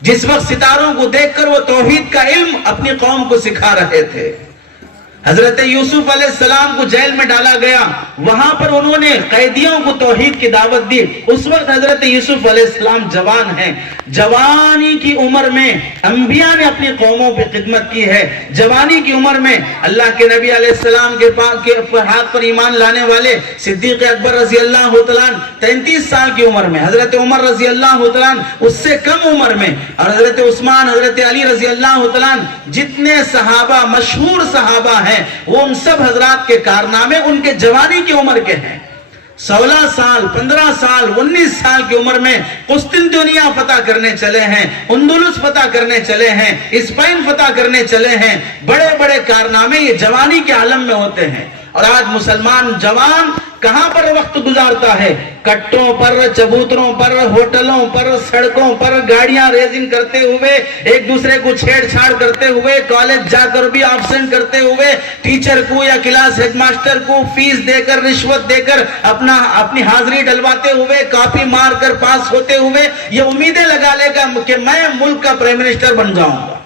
جس وقت ستاروں کو دیکھ کر وہ توحید کا علم اپنی قوم کو سکھا رہے تھے۔ حضرت یوسف علیہ السلام کو جیل میں ڈالا گیا، وہاں پر انہوں نے قیدیوں کو توحید کی دعوت دی۔ اس وقت حضرت یوسف علیہ السلام جوان ہیں، جوانی کی عمر میں انبیاء نے اپنی قوموں پہ خدمت کی ہے۔ جوانی کی عمر میں اللہ کے نبی علیہ السلام کے ہاتھ پر ایمان لانے والے صدیق اکبر رضی اللہ تعالیٰ 33 سال کی عمر میں، حضرت عمر رضی اللہ تعالیٰ اس سے کم عمر میں، اور حضرت عثمان، حضرت علی رضی اللہ تعالیٰ، جتنے صحابہ مشہور صحابہ ہیں وہ ان سب حضرات کے کارنامے ان کے جوانی کی عمر کے ہیں۔ 16 سال، 15 سال، 19 سال کی عمر میں قسطنطنیہ فتح کرنے چلے ہیں، اندلس فتح کرنے چلے ہیں، اسپین فتح کرنے چلے ہیں۔ بڑے بڑے کارنامے یہ جوانی کے عالم میں ہوتے ہیں۔ اور آج مسلمان جوان کہاں پر وقت گزارتا ہے؟ کٹوں پر، چبوتروں پر، ہوٹلوں پر، سڑکوں پر گاڑیاں ریزنگ کرتے ہوئے، ایک دوسرے کو چھیڑ چھاڑ کرتے ہوئے، کالج جا کر بھی آبسینٹ کرتے ہوئے، ٹیچر کو یا کلاس ہیڈ ماسٹر کو فیس دے کر، رشوت دے کر اپنی حاضری ڈلواتے ہوئے، کاپی مار کر پاس ہوتے ہوئے یہ امیدیں لگا لے گا کہ میں ملک کا پرائم منسٹر بن جاؤں گا۔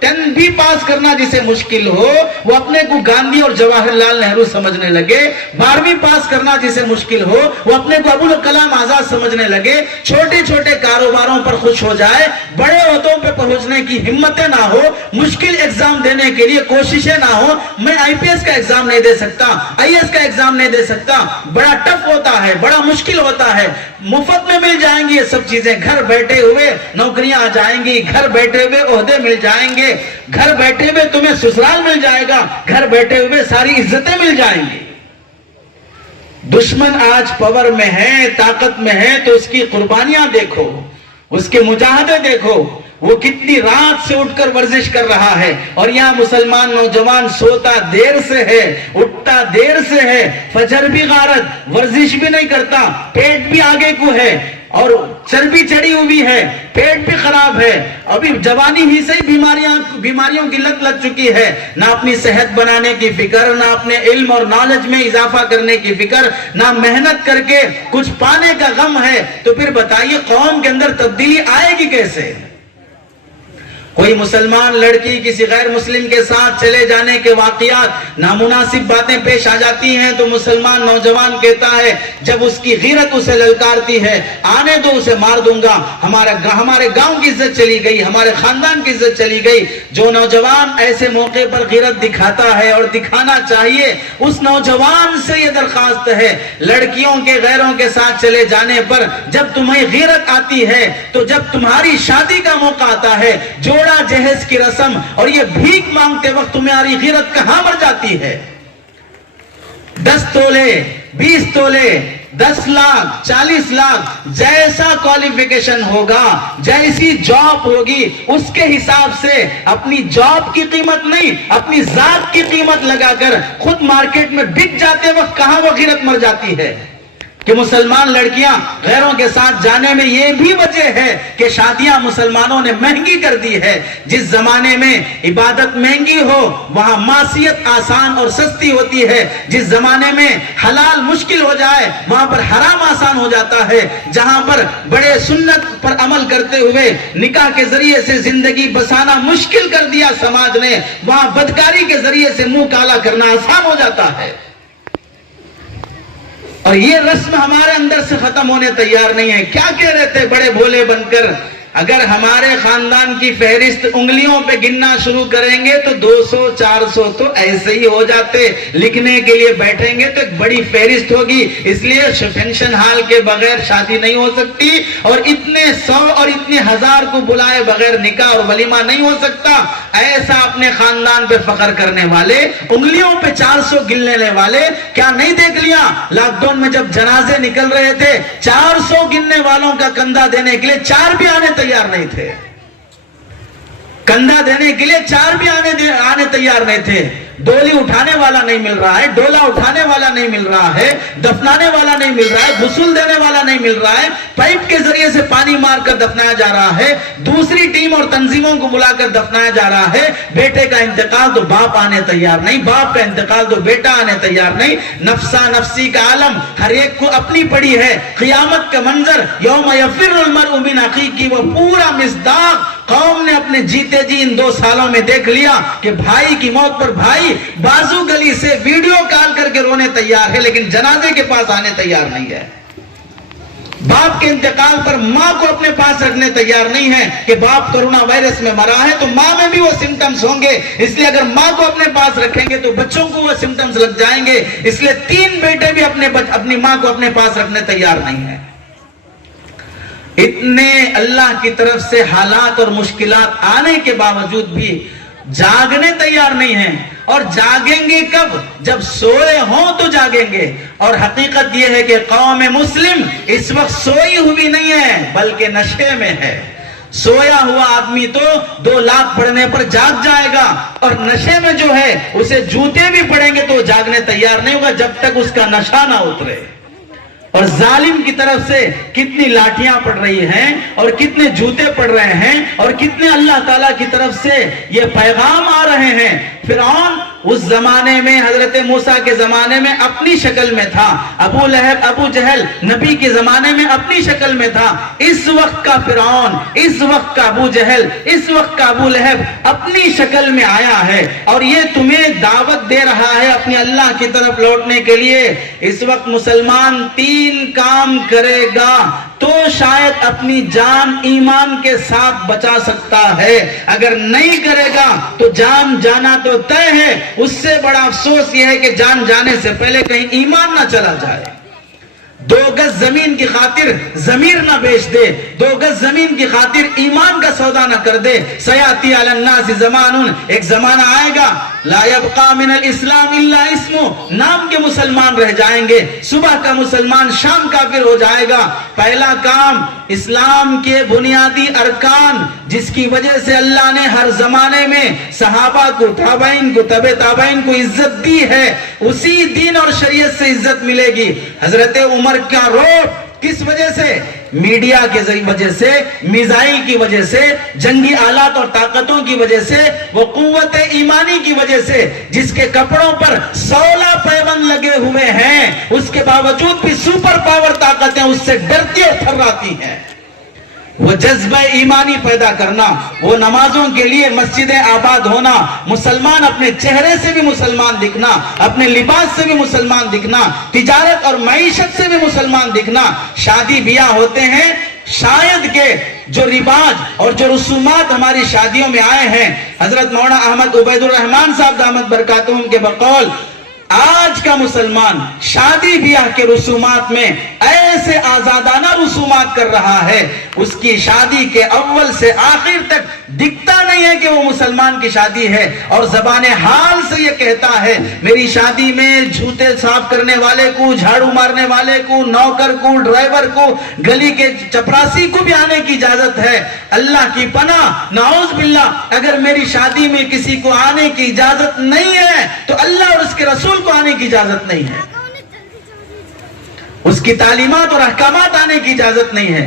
10 بھی پاس کرنا جسے مشکل ہو وہ اپنے کو گاندھی اور جواہر لال نہرو سمجھنے لگے، 12ویں پاس کرنا جسے مشکل ہو وہ اپنے کو ابوالکلام آزاد سمجھنے لگے، چھوٹے چھوٹے کاروباروں پر خوش ہو جائے، بڑے عہدوں پہ پہنچنے کی ہمتیں نہ ہو، مشکل ایگزام دینے کے لیے کوششیں نہ ہو۔ میں IPS کا ایگزام نہیں دے سکتا، IAS کا ایگزام نہیں دے سکتا، بڑا ٹف ہوتا ہے، بڑا مشکل ہوتا ہے۔ مفت میں مل جائیں گی یہ سب چیزیں، گھر بیٹھے ہوئے نوکریاں آ جائیں گی، گھر بیٹھے ہوئے عہدے مل جائیں گے، گھر بیٹھے ہوئے تمہیں سسرال مل جائے گا، گھر بیٹھے ہوئے ساری عزتیں مل جائیں گی۔ دشمن آج پاور میں ہے، طاقت میں ہے، تو اس کی قربانیاں دیکھو، اس کے مجاہدے دیکھو، وہ کتنی رات سے اٹھ کر ورزش کر رہا ہے، اور یہاں مسلمان نوجوان سوتا دیر سے ہے، اٹھتا دیر سے ہے، فجر بھی غارت، ورزش بھی نہیں کرتا، پیٹ بھی آگے کو ہے، اور چربی چڑھی ہوئی ہے، پیٹ بھی خراب ہے، ابھی جوانی ہی سے بیماریوں کی لت لگ چکی ہے، نہ اپنی صحت بنانے کی فکر، نہ اپنے علم اور نالج میں اضافہ کرنے کی فکر، نہ محنت کر کے کچھ پانے کا غم ہے، تو پھر بتائیے قوم کے اندر تبدیلی آئے گی کیسے؟ کوئی مسلمان لڑکی کسی غیر مسلم کے ساتھ چلے جانے کے واقعات، نامناسب باتیں پیش آ جاتی ہیں تو مسلمان نوجوان کہتا ہے، جب اس کی غیرت اسے للکارتی ہے، آنے دو اسے مار دوں گا، ہمارے گاؤں کی عزت چلی گئی، ہمارے خاندان کی عزت چلی گئی۔ جو نوجوان ایسے موقع پر غیرت دکھاتا ہے اور دکھانا چاہیے، اس نوجوان سے یہ درخواست ہے، لڑکیوں کے غیروں کے ساتھ چلے جانے پر جب تمہیں غیرت آتی ہے تو جب تمہاری شادی کا موقع آتا ہے، جوڑا جہیز کی رسم اور یہ بھیک مانگتے وقت تمہاری غیرت کہاں مر جاتی ہے؟ 10 تولے، 20 تولے، 10 لاکھ، 40 لاکھ، جیسا کوالیفیکیشن ہوگا، جیسی جاب ہوگی، اس کے حساب سے اپنی جاب کی قیمت نہیں، اپنی ذات کی قیمت لگا کر خود مارکیٹ میں بک جاتے وقت کہاں وہ غیرت مر جاتی ہے؟ کہ مسلمان لڑکیاں غیروں کے ساتھ جانے میں یہ بھی وجہ ہے کہ شادیاں مسلمانوں نے مہنگی کر دی ہے۔ جس زمانے میں عبادت مہنگی ہو وہاں معصیت آسان اور سستی ہوتی ہے، جس زمانے میں حلال مشکل ہو جائے وہاں پر حرام آسان ہو جاتا ہے، جہاں پر بڑے سنت پر عمل کرتے ہوئے نکاح کے ذریعے سے زندگی بسانا مشکل کر دیا سماج نے، وہاں بدکاری کے ذریعے سے منہ کالا کرنا آسان ہو جاتا ہے۔ اور یہ رسم ہمارے اندر سے ختم ہونے تیار نہیں ہے۔ کیا کہہ رہے تھے بڑے بھولے بن کر اگر ہمارے خاندان کی فہرست انگلیوں پہ گننا شروع کریں گے تو 200 400 تو ایسے ہی ہو جاتے. لکھنے کے لیے بیٹھیں گے تو ایک بڑی فہرست ہوگی. اس لیے فنکشن ہال کے بغیر شادی نہیں ہو سکتی, اور اتنے 100 اور اتنے 1000 کو بلائے بغیر نکاح اور ولیمہ نہیں ہو سکتا. ایسا اپنے خاندان پہ فخر کرنے والے, انگلیوں پہ 400 گن لینے والے, کیا نہیں دیکھ لیا لاک ڈاؤن میں جب جنازے نکل رہے تھے 400 گننے والوں کا کندھا دینے کے لیے 4 بھی آنے تیار نہیں تھے. کندھا دینے کے لیے 4 بھی آنے تیار نہیں تھے. ڈولی اٹھانے والا نہیں مل رہا ہے, ڈولا اٹھانے والا نہیں مل رہا ہے, دفنانے والا نہیں مل رہا ہے, غسل دینے والا نہیں مل رہا ہے, پائپ کے ذریعے سے پانی مار کر دفنایا جا رہا ہے, دوسری ٹیم اور تنظیموں کو بلا کر دفنایا جا رہا ہے. بیٹے کا انتقال تو باپ آنے تیار نہیں, باپ کا انتقال تو بیٹا آنے تیار نہیں. نفسا نفسی کا عالم ہر ایک کو اپنی پڑی ہے. قیامت کا منظر یوم یفر المرء من اخیہ کی وہ پورا مصداق قوم نے اپنے جیتے جی ان 2 سالوں میں دیکھ لیا کہ بھائی کی موت پر بھائی بازو گلی سے ویڈیو کال کر کے رونے تیار ہے, لیکن جنازے کے پاس آنے تیار نہیں ہے. باپ کے انتقال پر ماں کو اپنے پاس رکھنے تیار نہیں ہے کہ باپ کورونا وائرس میں مرا ہے تو ماں میں بھی وہ سمٹمز ہوں گے, اس لیے اگر ماں کو اپنے پاس رکھیں گے تو بچوں کو وہ سمٹمز لگ جائیں گے. اس لیے 3 بیٹے بھی اپنی ماں کو اپنے پاس رکھنے تیار نہیں ہیں. اتنے اللہ کی طرف سے حالات اور مشکلات آنے کے باوجود بھی جاگنے تیار نہیں ہیں. اور جاگیں گے کب؟ جب سوئے ہوں تو جاگیں گے. اور حقیقت یہ ہے کہ قوم مسلم اس وقت سوئی ہوئی نہیں ہے بلکہ نشے میں ہے. سویا ہوا آدمی تو 2 لاکھ پڑھنے پر جاگ جائے گا, اور نشے میں جو ہے اسے جوتے بھی پڑیں گے تو وہ جاگنے تیار نہیں ہوگا جب تک اس کا نشہ نہ اترے. اور ظالم کی طرف سے کتنی لاٹھیاں پڑ رہی ہیں, اور کتنے جوتے پڑ رہے ہیں, اور کتنے اللہ تعالیٰ کی طرف سے یہ پیغام آ رہے ہیں. فرعون اس زمانے میں حضرت موسیٰ کے زمانے میں اپنی شکل میں تھا, ابو لہب ابو جہل نبی کے زمانے میں اپنی شکل میں تھا. اس وقت کا فرعون, اس وقت کا ابو جہل, اس وقت کا ابو لہب اپنی شکل میں آیا ہے, اور یہ تمہیں دعوت دے رہا ہے اپنی اللہ کی طرف لوٹنے کے لیے. اس وقت مسلمان 3 کام کرے گا تو شاید اپنی جان ایمان کے ساتھ بچا سکتا ہے, اگر نہیں کرے گا تو جان جانا تو طے ہے. اس سے بڑا افسوس یہ ہے کہ جان جانے سے پہلے کہیں ایمان نہ چلا جائے. 2 گز زمین کی خاطر ضمیر نہ بیچ دے, 2 گز زمین کی خاطر ایمان کا سودا نہ کر دے. سیاتی علی الناس زمان, ایک زمانہ آئے گا لا یبقى من الاسلام الا اسمه, نام کے مسلمان رہ جائیں گے, صبح کا مسلمان شام کافر ہو جائے گا. پہلا کام اسلام کے بنیادی ارکان جس کی وجہ سے اللہ نے ہر زمانے میں صحابہ کو, تابعین کو, تبع تابعین کو عزت دی ہے, اسی دین اور شریعت سے عزت ملے گی. حضرت عمر کا روپ کس وجہ سے؟ میڈیا کے وجہ سے, میزائل کی وجہ سے, جنگی آلات اور طاقتوں کی وجہ سے, وہ قوت ایمانی کی وجہ سے جس کے کپڑوں پر 16 پیوند لگے ہوئے ہیں, اس کے باوجود بھی سپر پاور طاقتیں اس سے ڈرتی اور تھراتی ہیں. وہ جذبہ ایمانی پیدا کرنا, وہ نمازوں کے لیے مسجدیں آباد ہونا, مسلمان اپنے چہرے سے بھی مسلمان دکھنا, اپنے لباس سے بھی مسلمان دکھنا, تجارت اور معیشت سے بھی مسلمان دکھنا. شادی بیاہ ہوتے ہیں, شاید کہ جو رواج اور جو رسومات ہماری شادیوں میں آئے ہیں, حضرت مولانا احمد عبید الرحمان صاحب دامت برکاتہم کے بقول آج کا مسلمان شادی بیاہ کے رسومات میں ایسے آزادانہ رسومات کر رہا ہے, اس کی شادی کے اول سے آخر تک دکھتا نہیں ہے کہ وہ مسلمان کی شادی ہے, اور زبان حال سے یہ کہتا ہے میری شادی میں جوتے صاف کرنے والے کو, جھاڑو مارنے والے کو, نوکر کو, ڈرائیور کو, گلی کے چپراسی کو بھی آنے کی اجازت ہے. اللہ کی پناہ, نعوذ باللہ, اگر میری شادی میں کسی کو آنے کی اجازت نہیں ہے تو اللہ اور اس کے رسول کو آنے کی اجازت نہیں ہے, اس کی تعلیمات اور احکامات آنے کی اجازت نہیں ہے.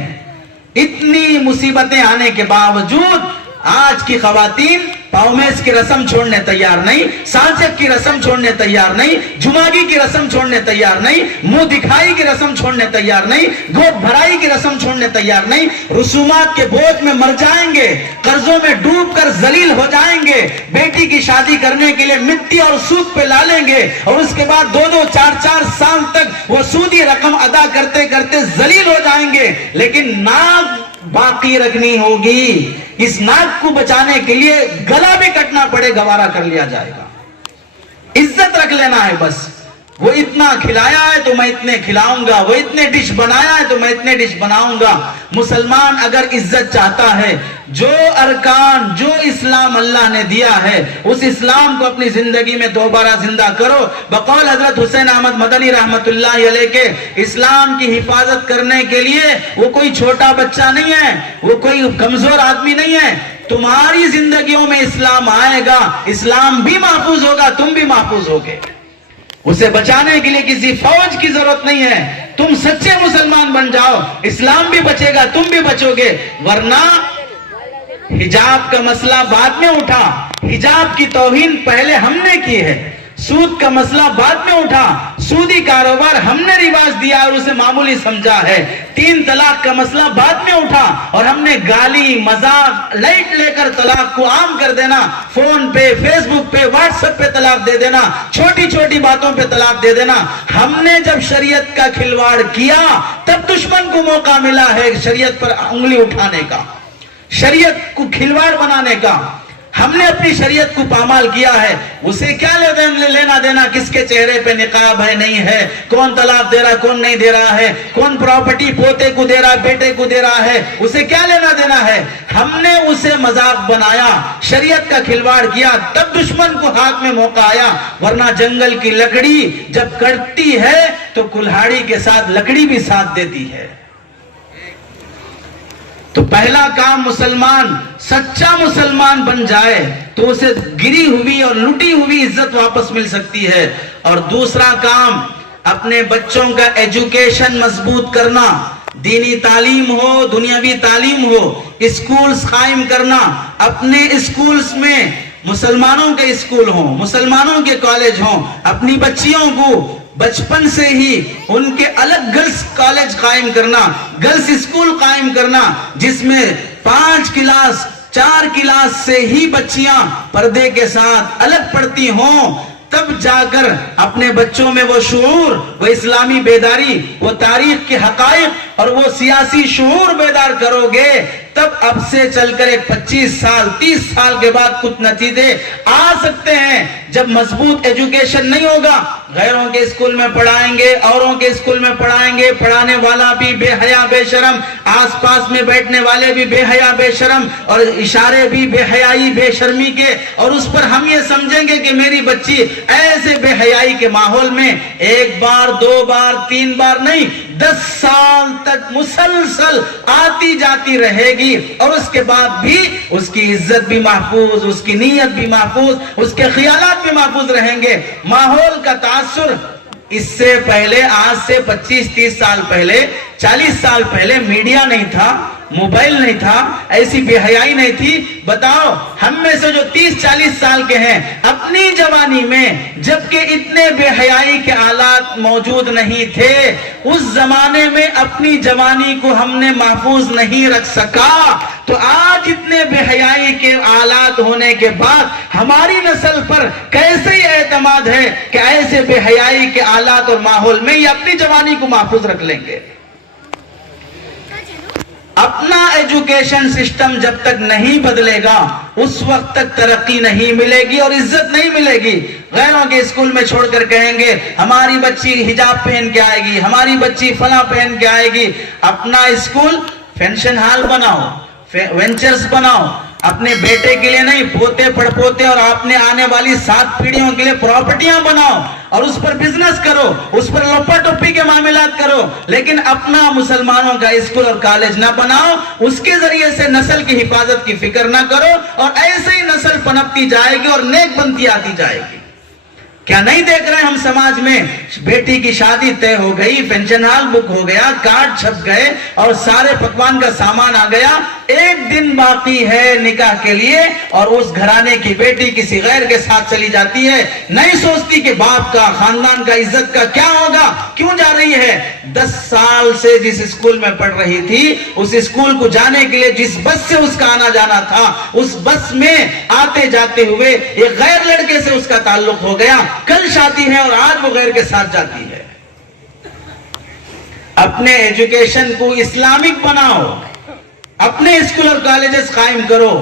اتنی مصیبتیں آنے کے باوجود آج کی خواتین پاؤمیس کی رسم چھوڑنے تیار نہیں, سانچک کی رسم چھوڑنے تیار نہیں, جماگی کی رسم چھوڑنے تیار نہیں, منہ دکھائی کی رسم چھوڑنے تیار نہیں, گود بھرائی کی رسم چھوڑنے تیار نہیں. رسومات کے بوجھ میں مر جائیں گے, قرضوں میں ڈوب کر ذلیل ہو جائیں گے, بیٹی کی شادی کرنے کے لیے مٹی اور سود پہ لا لیں گے, اور اس کے بعد 2-2, 4-4 سال تک وہ سودی رقم ادا کرتے کرتے ذلیل ہو جائیں گے. لیکن ناک باقی رکھنی ہوگی. اس ناک کو بچانے کے لیے گلا بھی کٹنا پڑے گوارا کر لیا جائے گا. عزت رکھ لینا ہے بس. وہ اتنا کھلایا ہے تو میں اتنے کھلاؤں گا, وہ اتنے ڈش بنایا ہے تو میں اتنے ڈش بناؤں گا. مسلمان اگر عزت چاہتا ہے, جو ارکان, جو اسلام اللہ نے دیا ہے, اس اسلام کو اپنی زندگی میں دوبارہ زندہ کرو. بقول حضرت حسین احمد مدنی رحمت اللہ علیہ کے, اسلام کی حفاظت کرنے کے لیے وہ کوئی چھوٹا بچہ نہیں ہے, وہ کوئی کمزور آدمی نہیں ہے. تمہاری زندگیوں میں اسلام آئے گا, اسلام بھی محفوظ ہوگا, تم بھی محفوظ ہوگے. اسے بچانے کے لیے کسی فوج کی ضرورت نہیں ہے. تم سچے مسلمان بن جاؤ, اسلام بھی بچے گا, تم بھی بچو گے. ورنہ حجاب کا مسئلہ بعد میں اٹھا, حجاب کی توہین پہلے ہم نے کی ہے. سود کا مسئلہ بعد میں اٹھا, سودی کاروبار ہم نے رواج دیا اور اسے معمولی سمجھا ہے. 3 طلاق کا مسئلہ بعد میں اٹھا اور ہم نے گالی, مذاق, لائٹ لے کر طلاق کو عام کر دینا, فون پہ, فیس بک پہ, واٹس ایپ پہ طلاق دے دینا, چھوٹی چھوٹی باتوں پہ طلاق دے دینا. ہم نے جب شریعت کا کھلواڑ کیا تب دشمن کو موقع ملا ہے شریعت پر انگلی اٹھانے کا, شریعت کو کھلواڑ بنانے کا. ہم نے اپنی شریعت کو پامال کیا ہے. اسے کیا لینا دینا کس کے چہرے پہ نقاب ہے نہیں ہے, کون طلاق دے رہا کون نہیں دے رہا ہے, کون پراپرٹی پوتے کو دے رہا بیٹے کو دے رہا ہے, اسے کیا لینا دینا ہے. ہم نے اسے مذاق بنایا, شریعت کا کھلواڑ کیا, تب دشمن کو ہاتھ میں موقع آیا. ورنہ جنگل کی لکڑی جب کٹتی ہے تو کلہاڑی کے ساتھ لکڑی بھی ساتھ دیتی ہے. تو پہلا کام مسلمان سچا مسلمان بن جائے تو اسے گری ہوئی اور لٹی ہوئی عزت واپس مل سکتی ہے. اور دوسرا کام اپنے بچوں کا ایجوکیشن مضبوط کرنا, دینی تعلیم ہو, دنیاوی تعلیم ہو, اسکولز قائم کرنا. اپنے اسکولز میں مسلمانوں کے اسکول ہوں, مسلمانوں کے کالج ہوں. اپنی بچیوں کو بچپن سے ہی ان کے الگ گرلز کالج قائم کرنا, گرلز اسکول قائم کرنا, جس میں 5 کلاس 4 کلاس سے ہی بچیاں پردے کے ساتھ الگ پڑھتی ہوں. تب جا کر اپنے بچوں میں وہ شعور, وہ اسلامی بیداری, وہ تاریخ کے حقائق اور وہ سیاسی شعور بیدار کرو گے. تب اب سے چل کر ایک 25 سال 30 سال کے بعد کچھ نتیجے آ سکتے ہیں. جب مضبوط ایجوکیشن نہیں ہوگا, غیروں کے اسکول میں پڑھائیں گے, اوروں کے اسکول میں پڑھائیں گے, پڑھانے والا بھی بے حیا بے شرم, آس پاس میں بیٹھنے والے بھی بے حیا بے شرم, اور اشارے بھی بے حیائی بے شرمی کے, اور اس پر ہم یہ سمجھیں گے کہ میری بچی ایسے بے حیائی کے ماحول میں 1 بار 2 بار 3 بار نہیں 10 سال تک مسلسل آتی جاتی رہے گی, اور اس کے بعد بھی اس کی عزت بھی محفوظ, اس کی نیت بھی محفوظ, اس کے خیالات بھی محفوظ رہیں گے. ماحول کا تاثر اس سے پہلے, آج سے 25-30 سال پہلے, 40 سال پہلے میڈیا نہیں تھا, موبائل نہیں تھا, ایسی بے حیائی نہیں تھی. بتاؤ ہم میں سے جو 30-40 سال کے ہیں, اپنی جوانی میں جبکہ اتنے بے حیائی کے آلات موجود نہیں تھے, اس زمانے میں اپنی جوانی کو ہم نے محفوظ نہیں رکھ سکا, تو آج اتنے بے حیائی کے آلات ہونے کے بعد ہماری نسل پر کیسے یہ اعتماد ہے کہ ایسے بے حیائی کے آلات اور ماحول میں یہ اپنی جوانی کو محفوظ رکھ لیں گے. اپنا ایجوکیشن سسٹم جب تک نہیں بدلے گا اس وقت تک ترقی نہیں ملے گی اور عزت نہیں ملے گی. غیروں کے اسکول میں چھوڑ کر کہیں گے ہماری بچی حجاب پہن کے آئے گی, ہماری بچی فلاں پہن کے آئے گی. اپنا اسکول فنکشن ہال بناؤ, وینچرز بناؤ, اپنے بیٹے کے لیے نہیں, پوتے پڑ پوتے اور اپنے آنے والی 7 پیڑھیوں کے لیے پراپرٹیاں بناؤ اور اس پر بزنس کرو, اس پر لپا ٹوپی کے معاملات کرو. لیکن اپنا مسلمانوں کا اسکول اور کالج نہ بناؤ, اس کے ذریعے سے نسل کی حفاظت کی فکر نہ کرو, اور ایسے ہی نسل پنپتی جائے گی اور نیک بنتی آتی جائے گی. کیا نہیں دیکھ رہے ہم سماج میں, بیٹی کی شادی طے ہو گئی, پینشن ہال بک ہو گیا, کارڈ چھپ گئے اور سارے پکوان کا سامان آ گیا, 1 دن باقی ہے نکاح کے لیے اور اس گھرانے کی بیٹی کسی غیر کے ساتھ چلی جاتی ہے, نہیں سوچتی کہ باپ کا, خاندان کا, عزت کا کیا ہوگا, کیوں جا رہی ہے. 10 سال سے جس اسکول میں پڑھ رہی تھی, اس اسکول کو جانے کے لیے جس بس سے اس کا آنا جانا تھا, اس بس میں آتے جاتے ہوئے ایک غیر لڑکے سے اس کا تعلق ہو گیا, کل شادی ہے اور آج وہ غیر کے ساتھ جاتی ہے. اپنے ایجوکیشن کو اسلامک بناؤ, اپنے اسکول اور کالجز قائم کرو.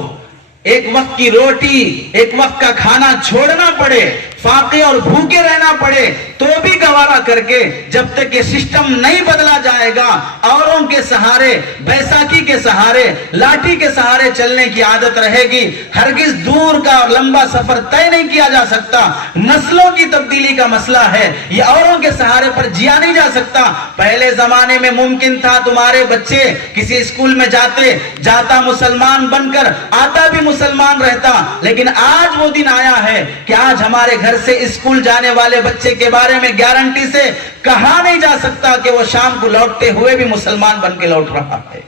ایک وقت کی روٹی، ایک وقت کا کھانا چھوڑنا پڑے، فاقے اور بھوکے رہنا پڑے تو بھی گوارا کر کے، جب تک یہ سسٹم نہیں بدلا جائے گا، اوروں کے سہارے، بیساکھی کے سہارے، لاٹھی کے سہارے چلنے کی عادت رہے گی. ہرگز دور کا اور لمبا سفر طے نہیں کیا جا سکتا. نسلوں کی تبدیلی کا مسئلہ ہے، یہ اوروں کے سہارے پر جیا نہیں جا سکتا. پہلے زمانے میں ممکن تھا تمہارے بچے کسی اسکول میں جاتا مسلمان بن کر، آتا بھی مسلمان رہتا. لیکن آج وہ دن آیا ہے کہ آج ہمارے گھر سے اسکول جانے والے بچے کے بارے میں گارنٹی سے کہا نہیں جا سکتا کہ وہ شام کو لوٹتے ہوئے بھی مسلمان بن کے لوٹ رہا ہے.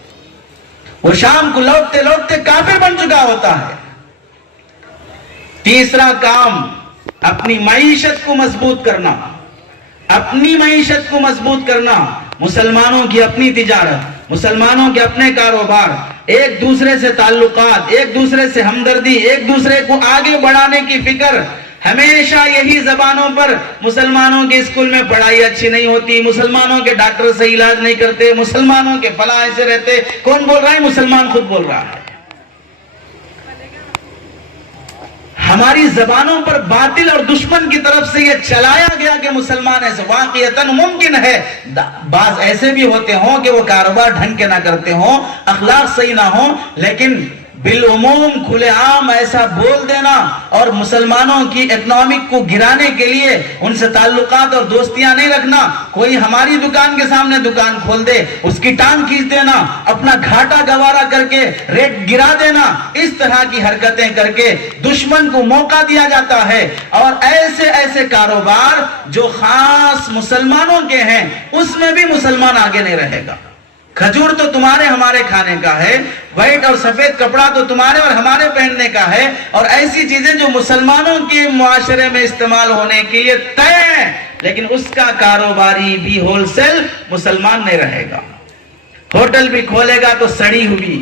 وہ شام کو لوٹتے لوٹتے کافر بن چکا ہوتا ہے. تیسرا کام، اپنی معیشت کو مضبوط کرنا. اپنی معیشت کو مضبوط کرنا. مسلمانوں کی اپنی تجارت، مسلمانوں کے اپنے کاروبار، ایک دوسرے سے تعلقات، ایک دوسرے سے ہمدردی، ایک دوسرے کو آگے بڑھانے کی فکر. ہمیشہ یہی زبانوں پر مسلمانوں کے اسکول میں پڑھائی اچھی نہیں ہوتی، مسلمانوں کے ڈاکٹر صحیح علاج نہیں کرتے، مسلمانوں کے فلاں ایسے رہتے. کون بول رہا ہے؟ مسلمان خود بول رہا ہے. ہماری زبانوں پر باطل اور دشمن کی طرف سے یہ چلایا گیا کہ مسلمان ایسے. واقعتاً ممکن ہے بعض ایسے بھی ہوتے ہوں کہ وہ کاروبار ڈھنگ کے نہ کرتے ہوں، اخلاق صحیح نہ ہوں، لیکن بالعموم کھلے عام ایسا بول دینا اور مسلمانوں کی اکنامک کو گرانے کے لیے ان سے تعلقات اور دوستیاں نہیں رکھنا. کوئی ہماری دکان کے سامنے دکان کھول دے، اس کی ٹانگ کھینچ دینا، اپنا گھاٹا گوارا کر کے ریٹ گرا دینا، اس طرح کی حرکتیں کر کے دشمن کو موقع دیا جاتا ہے. اور ایسے ایسے کاروبار جو خاص مسلمانوں کے ہیں اس میں بھی مسلمان آگے نہیں رہے گا. کھجور تو تمہارے ہمارے کھانے کا ہے، وائٹ اور سفید کپڑا تو تمہارے اور ہمارے پہننے کا ہے، اور ایسی چیزیں جو مسلمانوں کے معاشرے میں استعمال ہونے کے لیے طے ہیں، لیکن اس کا کاروباری بھی ہول سیل مسلمان نہیں رہے گا. ہوٹل بھی کھولے گا تو سڑی ہوئی،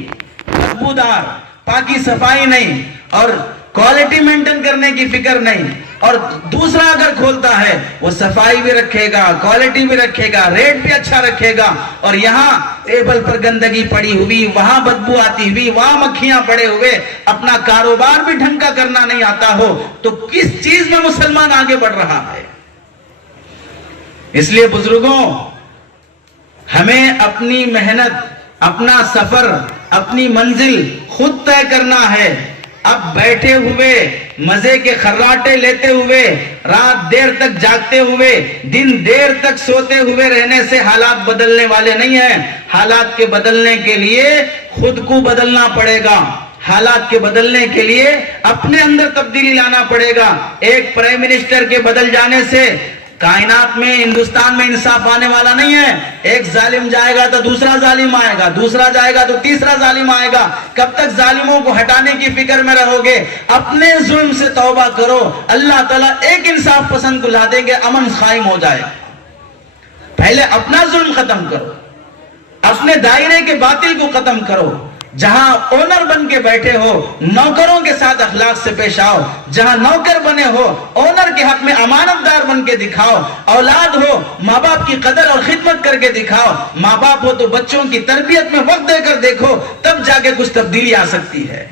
بدبودار، پاکی صفائی نہیں اور کوالٹی مینٹین کرنے کی فکر نہیں. اور دوسرا اگر کھولتا ہے وہ صفائی بھی رکھے گا، کوالٹی بھی رکھے گا، ریٹ بھی اچھا رکھے گا، اور یہاں ٹیبل پر گندگی پڑی ہوئی، وہاں بدبو آتی ہوئی، وہاں مکھیاں پڑے ہوئے، اپنا کاروبار بھی ڈھنگ کا کرنا نہیں آتا ہو تو کس چیز میں مسلمان آگے بڑھ رہا ہے؟ اس لیے بزرگوں، ہمیں اپنی محنت، اپنا سفر، اپنی منزل خود طے کرنا ہے. اب بیٹھے ہوئے مزے کے خراٹے لیتے ہوئے، رات دیر تک جاگتے ہوئے، دن دیر تک سوتے ہوئے رہنے سے حالات بدلنے والے نہیں ہیں. حالات کے بدلنے کے لیے خود کو بدلنا پڑے گا. حالات کے بدلنے کے لیے اپنے اندر تبدیلی لانا پڑے گا. ایک پرائم منسٹر کے بدل جانے سے کائنات میں، ہندوستان میں انصاف آنے والا نہیں ہے. ایک ظالم جائے گا تو دوسرا ظالم آئے گا، دوسرا جائے گا تو تیسرا ظالم آئے گا. کب تک ظالموں کو ہٹانے کی فکر میں رہو گے؟ اپنے ظلم سے توبہ کرو، اللہ تعالیٰ ایک انصاف پسند کو لا دیں گے، امن قائم ہو جائے. پہلے اپنا ظلم ختم کرو، اپنے دائرے کے باطل کو ختم کرو. جہاں اونر بن کے بیٹھے ہو، نوکروں کے ساتھ اخلاق سے پیش آؤ. جہاں نوکر بنے ہو، اونر کے حق میں امانت دار بن کے دکھاؤ. اولاد ہو، ماں باپ کی قدر اور خدمت کر کے دکھاؤ. ماں باپ ہو تو بچوں کی تربیت میں وقت دے کر دیکھو، تب جا کے کچھ تبدیلی آ سکتی ہے.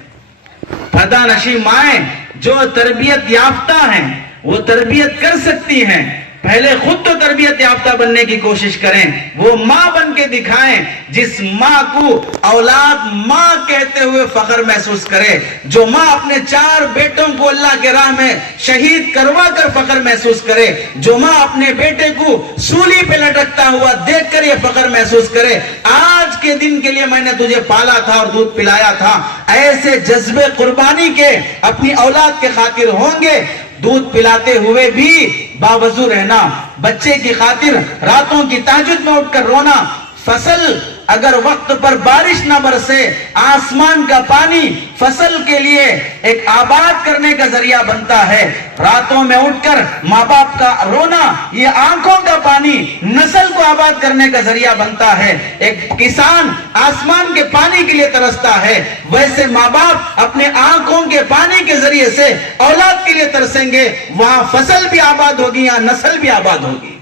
پردہ نشین مائیں جو تربیت یافتہ ہیں وہ تربیت کر سکتی ہیں. پہلے خود تو تربیت یافتہ بننے کی کوشش کریں، وہ ماں بن کے دکھائیں جس ماں کو اولاد ماں کہتے ہوئے فخر محسوس کرے. جو ماں اپنے 4 بیٹوں کو اللہ کے راہ میں شہید کروا کر فخر محسوس کرے. جو ماں اپنے بیٹے کو سولی پہ لٹکتا ہوا دیکھ کر یہ فخر محسوس کرے، آج کے دن کے لیے میں نے تجھے پالا تھا اور دودھ پلایا تھا. ایسے جذبے قربانی کے اپنی اولاد کے خاطر ہوں گے. دودھ پلاتے ہوئے بھی باوضو رہنا، بچے کی خاطر راتوں کی تہجد میں اٹھ کر رونا. فصل اگر وقت پر بارش نہ برسے، آسمان کا پانی فصل کے لیے ایک آباد کرنے کا ذریعہ بنتا ہے. راتوں میں اٹھ کر ماں باپ کا رونا، یہ آنکھوں کا پانی نسل کو آباد کرنے کا ذریعہ بنتا ہے. ایک کسان آسمان کے پانی کے لیے ترستا ہے، ویسے ماں باپ اپنے آنکھوں کے پانی کے ذریعے سے اولاد کے لیے ترسیں گے. وہاں فصل بھی آباد ہوگی، یہاں نسل بھی آباد ہوگی.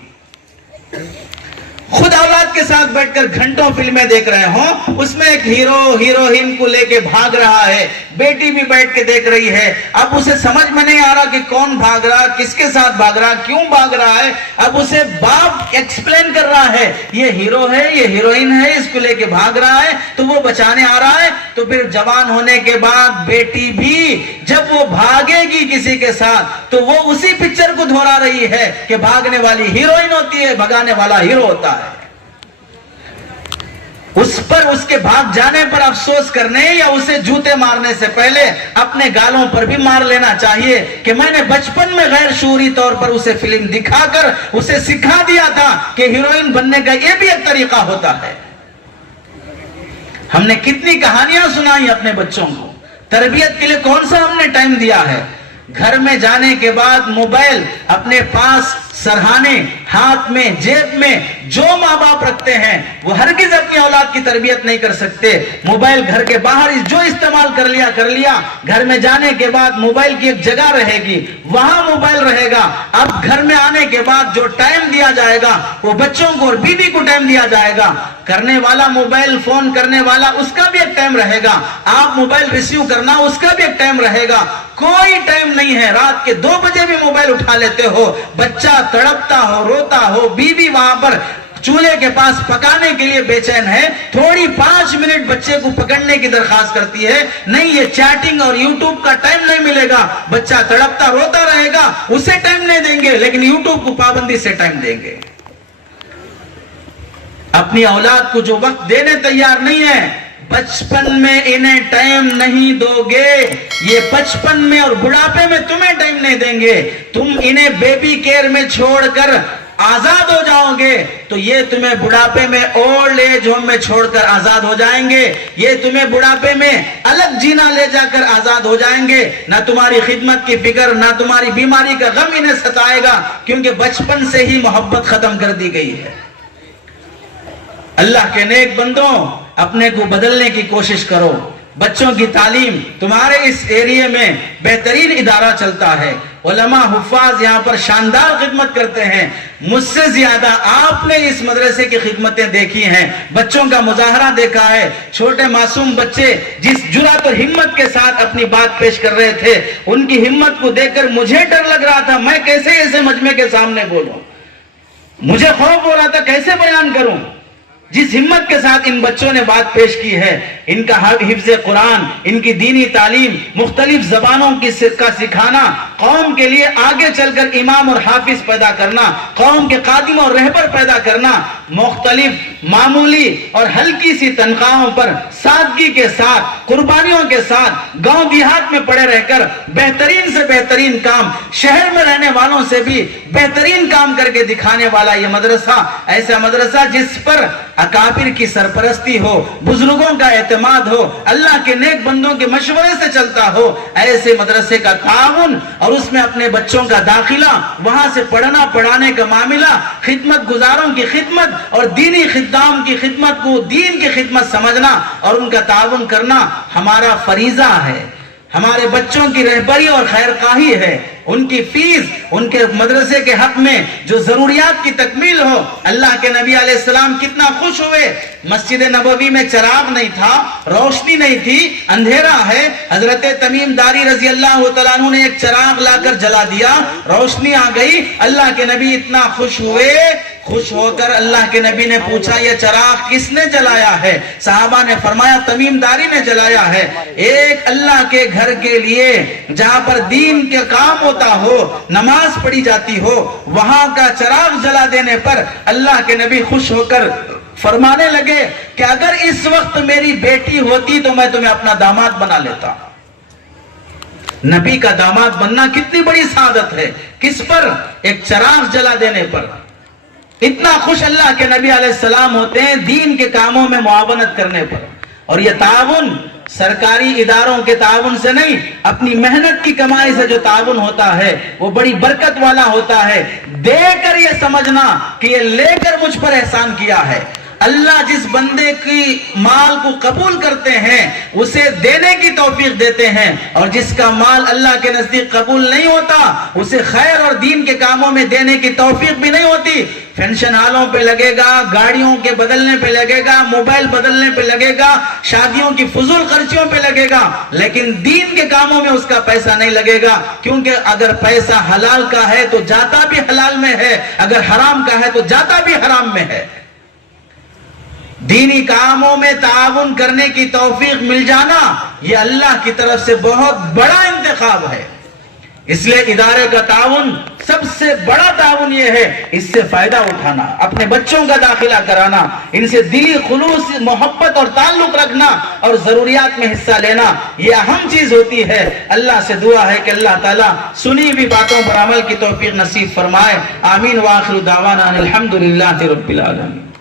خود اولاد کے ساتھ بیٹھ کر گھنٹوں فلمیں دیکھ رہے ہوں، اس میں ایک ہیرو ہیروئن کو لے کے بھاگ رہا ہے، بیٹی بھی بیٹھ کے دیکھ رہی ہے، اب اسے سمجھ میں نہیں آ رہا کہ کون بھاگ رہا، کس کے ساتھ بھاگ رہا، کیوں بھاگ رہا ہے، اب اسے باپ ایکسپلین کر رہا ہے یہ ہیرو ہے یہ ہیروئن ہے، اس کو لے کے بھاگ رہا ہے تو وہ بچانے آ رہا ہے۔ تو پھر جوان ہونے کے بعد بیٹی بھی جب وہ بھاگے گی کسی کے ساتھ تو وہ اسی پکچر کو دہرا رہی ہے کہ بھاگنے والی ہیروئن ہوتی ہے، بھگانے والا ہیرو ہوتا ہے۔ اس پر اس کے بھاگ جانے پر افسوس کرنے یا اسے جوتے مارنے سے پہلے اپنے گالوں پر بھی مار لینا چاہیے کہ میں نے بچپن میں غیر شعوری طور پر اسے فلم دکھا کر اسے سکھا دیا تھا کہ ہیروئن بننے کا یہ بھی ایک طریقہ ہوتا ہے۔ ہم نے کتنی کہانیاں سنائی اپنے بچوں کو، تربیت کے لیے کون سا ہم نے ٹائم دیا ہے؟ گھر میں جانے کے بعد موبائل اپنے پاس سرہانے، ہاتھ میں، جیب میں جو ماں باپ رکھتے ہیں وہ ہرگز اپنی اولاد کی تربیت نہیں کر سکتے۔ موبائل گھر کے باہر جو استعمال کر لیا، گھر میں جانے کے بعد موبائل کی ایک جگہ رہے گی، وہاں موبائل رہے گا۔ اب گھر میں آنے کے بعد جو ٹائم دیا جائے گا وہ بچوں کو اور بیوی کو ٹائم دیا جائے گا۔ کرنے والا موبائل فون کرنے والا اس کا بھی ایک ٹائم رہے گا، آپ موبائل ریسیو کرنا اس کا بھی ایک ٹائم رہے گا۔ کوئی ٹائم نہیں ہے، رات کے 2 بجے بھی موبائل اٹھا لیتے ہو، بچہ تڑپتا ہو، روتا ہو، بیوی وہاں پر چولہے کے پاس پکانے کے لیے بے چین ہے، تھوڑی 5 منٹ بچے کو پکڑنے کی درخواست کرتی ہے، نہیں یہ چیٹنگ اور یوٹیوب کا ٹائم نہیں ملے گا، بچہ تڑپتا روتا رہے گا، اسے ٹائم نہیں دیں گے لیکن یوٹیوب کو پابندی سے ٹائم دیں گے۔ اپنی اولاد کو جو وقت دینے تیار نہیں ہے، بچپن میں انہیں ٹائم نہیں دو گے، یہ بچپن میں اور بڑھاپے میں تمہیں ٹائم نہیں دیں گے، تم انہیں بیبی کیئر میں چھوڑ کر آزاد ہو جاؤ گے تو یہ تمہیں بڑھاپے میں اولڈ ایج ہوم میں چھوڑ کر آزاد ہو جائیں گے، یہ تمہیں بڑھاپے میں الگ جینا لے جا کر آزاد ہو جائیں گے، نہ تمہاری خدمت کی فکر نہ تمہاری بیماری کا غم انہیں ستائے گا، کیونکہ بچپن سے ہی محبت ختم کر دی گئی ہے۔ اللہ کے نیک بندوں، اپنے کو بدلنے کی کوشش کرو۔ بچوں کی تعلیم تمہارے اس ایریے میں بہترین ادارہ چلتا ہے، علماء حفاظ یہاں پر شاندار خدمت کرتے ہیں، مجھ سے زیادہ آپ نے اس مدرسے کی خدمتیں دیکھی ہیں، بچوں کا مظاہرہ دیکھا ہے، چھوٹے معصوم بچے جس جرأت اور ہمت کے ساتھ اپنی بات پیش کر رہے تھے، ان کی ہمت کو دیکھ کر مجھے ڈر لگ رہا تھا میں کیسے اسے مجمع کے سامنے بولوں، مجھے خوف ہو رہا تھا کیسے بیان کروں۔ جس ہمت کے ساتھ ان بچوں نے بات پیش کی ہے، ان کا حفظ قرآن، ان کی دینی تعلیم، مختلف زبانوں کا سکھانا، قوم کے لیے آگے چل کر امام اور حافظ پیدا کرنا، قوم کے قادم اور رہبر پیدا کرنا، مختلف معمولی اور ہلکی سی تنخواہوں پر سادگی کے ساتھ، قربانیوں کے ساتھ، گاؤں دیہات میں پڑے رہ کر بہترین سے بہترین کام، شہر میں رہنے والوں سے بھی بہترین کام کر کے دکھانے والا یہ مدرسہ، ایسا مدرسہ جس پر اکابر کی سرپرستی ہو، بزرگوں کا اعتماد ہو، اللہ کے نیک بندوں کے مشورے سے چلتا ہو، ایسے مدرسے کا تعاون اور اس میں اپنے بچوں کا داخلہ، وہاں سے پڑھنا پڑھانے کا معاملہ، خدمت گزاروں کی خدمت اور دینی خدام کی خدمت کو دین کی خدمت سمجھنا اور ان کا تعاون کرنا ہمارا فریضہ ہے، ہمارے بچوں کی رہبری اور خیرخواہی ہے، ان کی فیس، ان کے مدرسے کے حق میں جو ضروریات کی تکمیل ہو۔ اللہ کے نبی علیہ السلام کتنا خوش ہوئے، مسجد نبوی میں چراغ نہیں تھا، روشنی نہیں تھی، اندھیرا ہے، حضرت تمیم داری رضی اللہ تعالیٰ عنہ نے ایک چراغ لا کر جلا دیا، روشنی آ گئی، اللہ کے نبی اتنا خوش ہوئے، خوش ہو کر اللہ کے نبی نے پوچھا یہ چراغ کس نے جلایا ہے؟ صحابہ نے فرمایا تمیم داری نے جلایا ہے۔ ایک اللہ کے گھر کے لیے جہاں پر دین کے کام ہوتا ہو، نماز پڑھی جاتی ہو، وہاں کا چراغ جلا دینے پر اللہ کے نبی خوش ہو کر فرمانے لگے کہ اگر اس وقت میری بیٹی ہوتی تو میں تمہیں اپنا داماد بنا لیتا۔ نبی کا داماد بننا کتنی بڑی سعادت ہے، کس پر؟ ایک چراغ جلا دینے پر۔ اتنا خوش اللہ کے نبی علیہ السلام ہوتے ہیں دین کے کاموں میں معاونت کرنے پر، اور یہ تعاون سرکاری اداروں کے تعاون سے نہیں، اپنی محنت کی کمائی سے جو تعاون ہوتا ہے وہ بڑی برکت والا ہوتا ہے۔ دے کر یہ سمجھنا کہ یہ لے کر مجھ پر احسان کیا ہے، اللہ جس بندے کی مال کو قبول کرتے ہیں اسے دینے کی توفیق دیتے ہیں، اور جس کا مال اللہ کے نزدیک قبول نہیں ہوتا اسے خیر اور دین کے کاموں میں دینے کی توفیق بھی نہیں ہوتی۔ فینشن ہالوں پہ لگے گا، گاڑیوں کے بدلنے پہ لگے گا، موبائل بدلنے پہ لگے گا، شادیوں کی فضول خرچیوں پہ لگے گا، لیکن دین کے کاموں میں اس کا پیسہ نہیں لگے گا، کیونکہ اگر پیسہ حلال کا ہے تو جاتا بھی حلال میں ہے، اگر حرام کا ہے تو جاتا بھی حرام میں ہے۔ دینی کاموں میں تعاون کرنے کی توفیق مل جانا یہ اللہ کی طرف سے بہت بڑا انتخاب ہے، اس لیے ادارے کا تعاون سب سے بڑا تعاون یہ ہے، اس سے فائدہ اٹھانا، اپنے بچوں کا داخلہ کرانا، ان سے دلی خلوص محبت اور تعلق رکھنا اور ضروریات میں حصہ لینا، یہ اہم چیز ہوتی ہے۔ اللہ سے دعا ہے کہ اللہ تعالیٰ سنی ہوئی باتوں پر عمل کی توفیق نصیب فرمائے۔ آمین۔ وآخر دعوانا الحمدللہ رب العالمین۔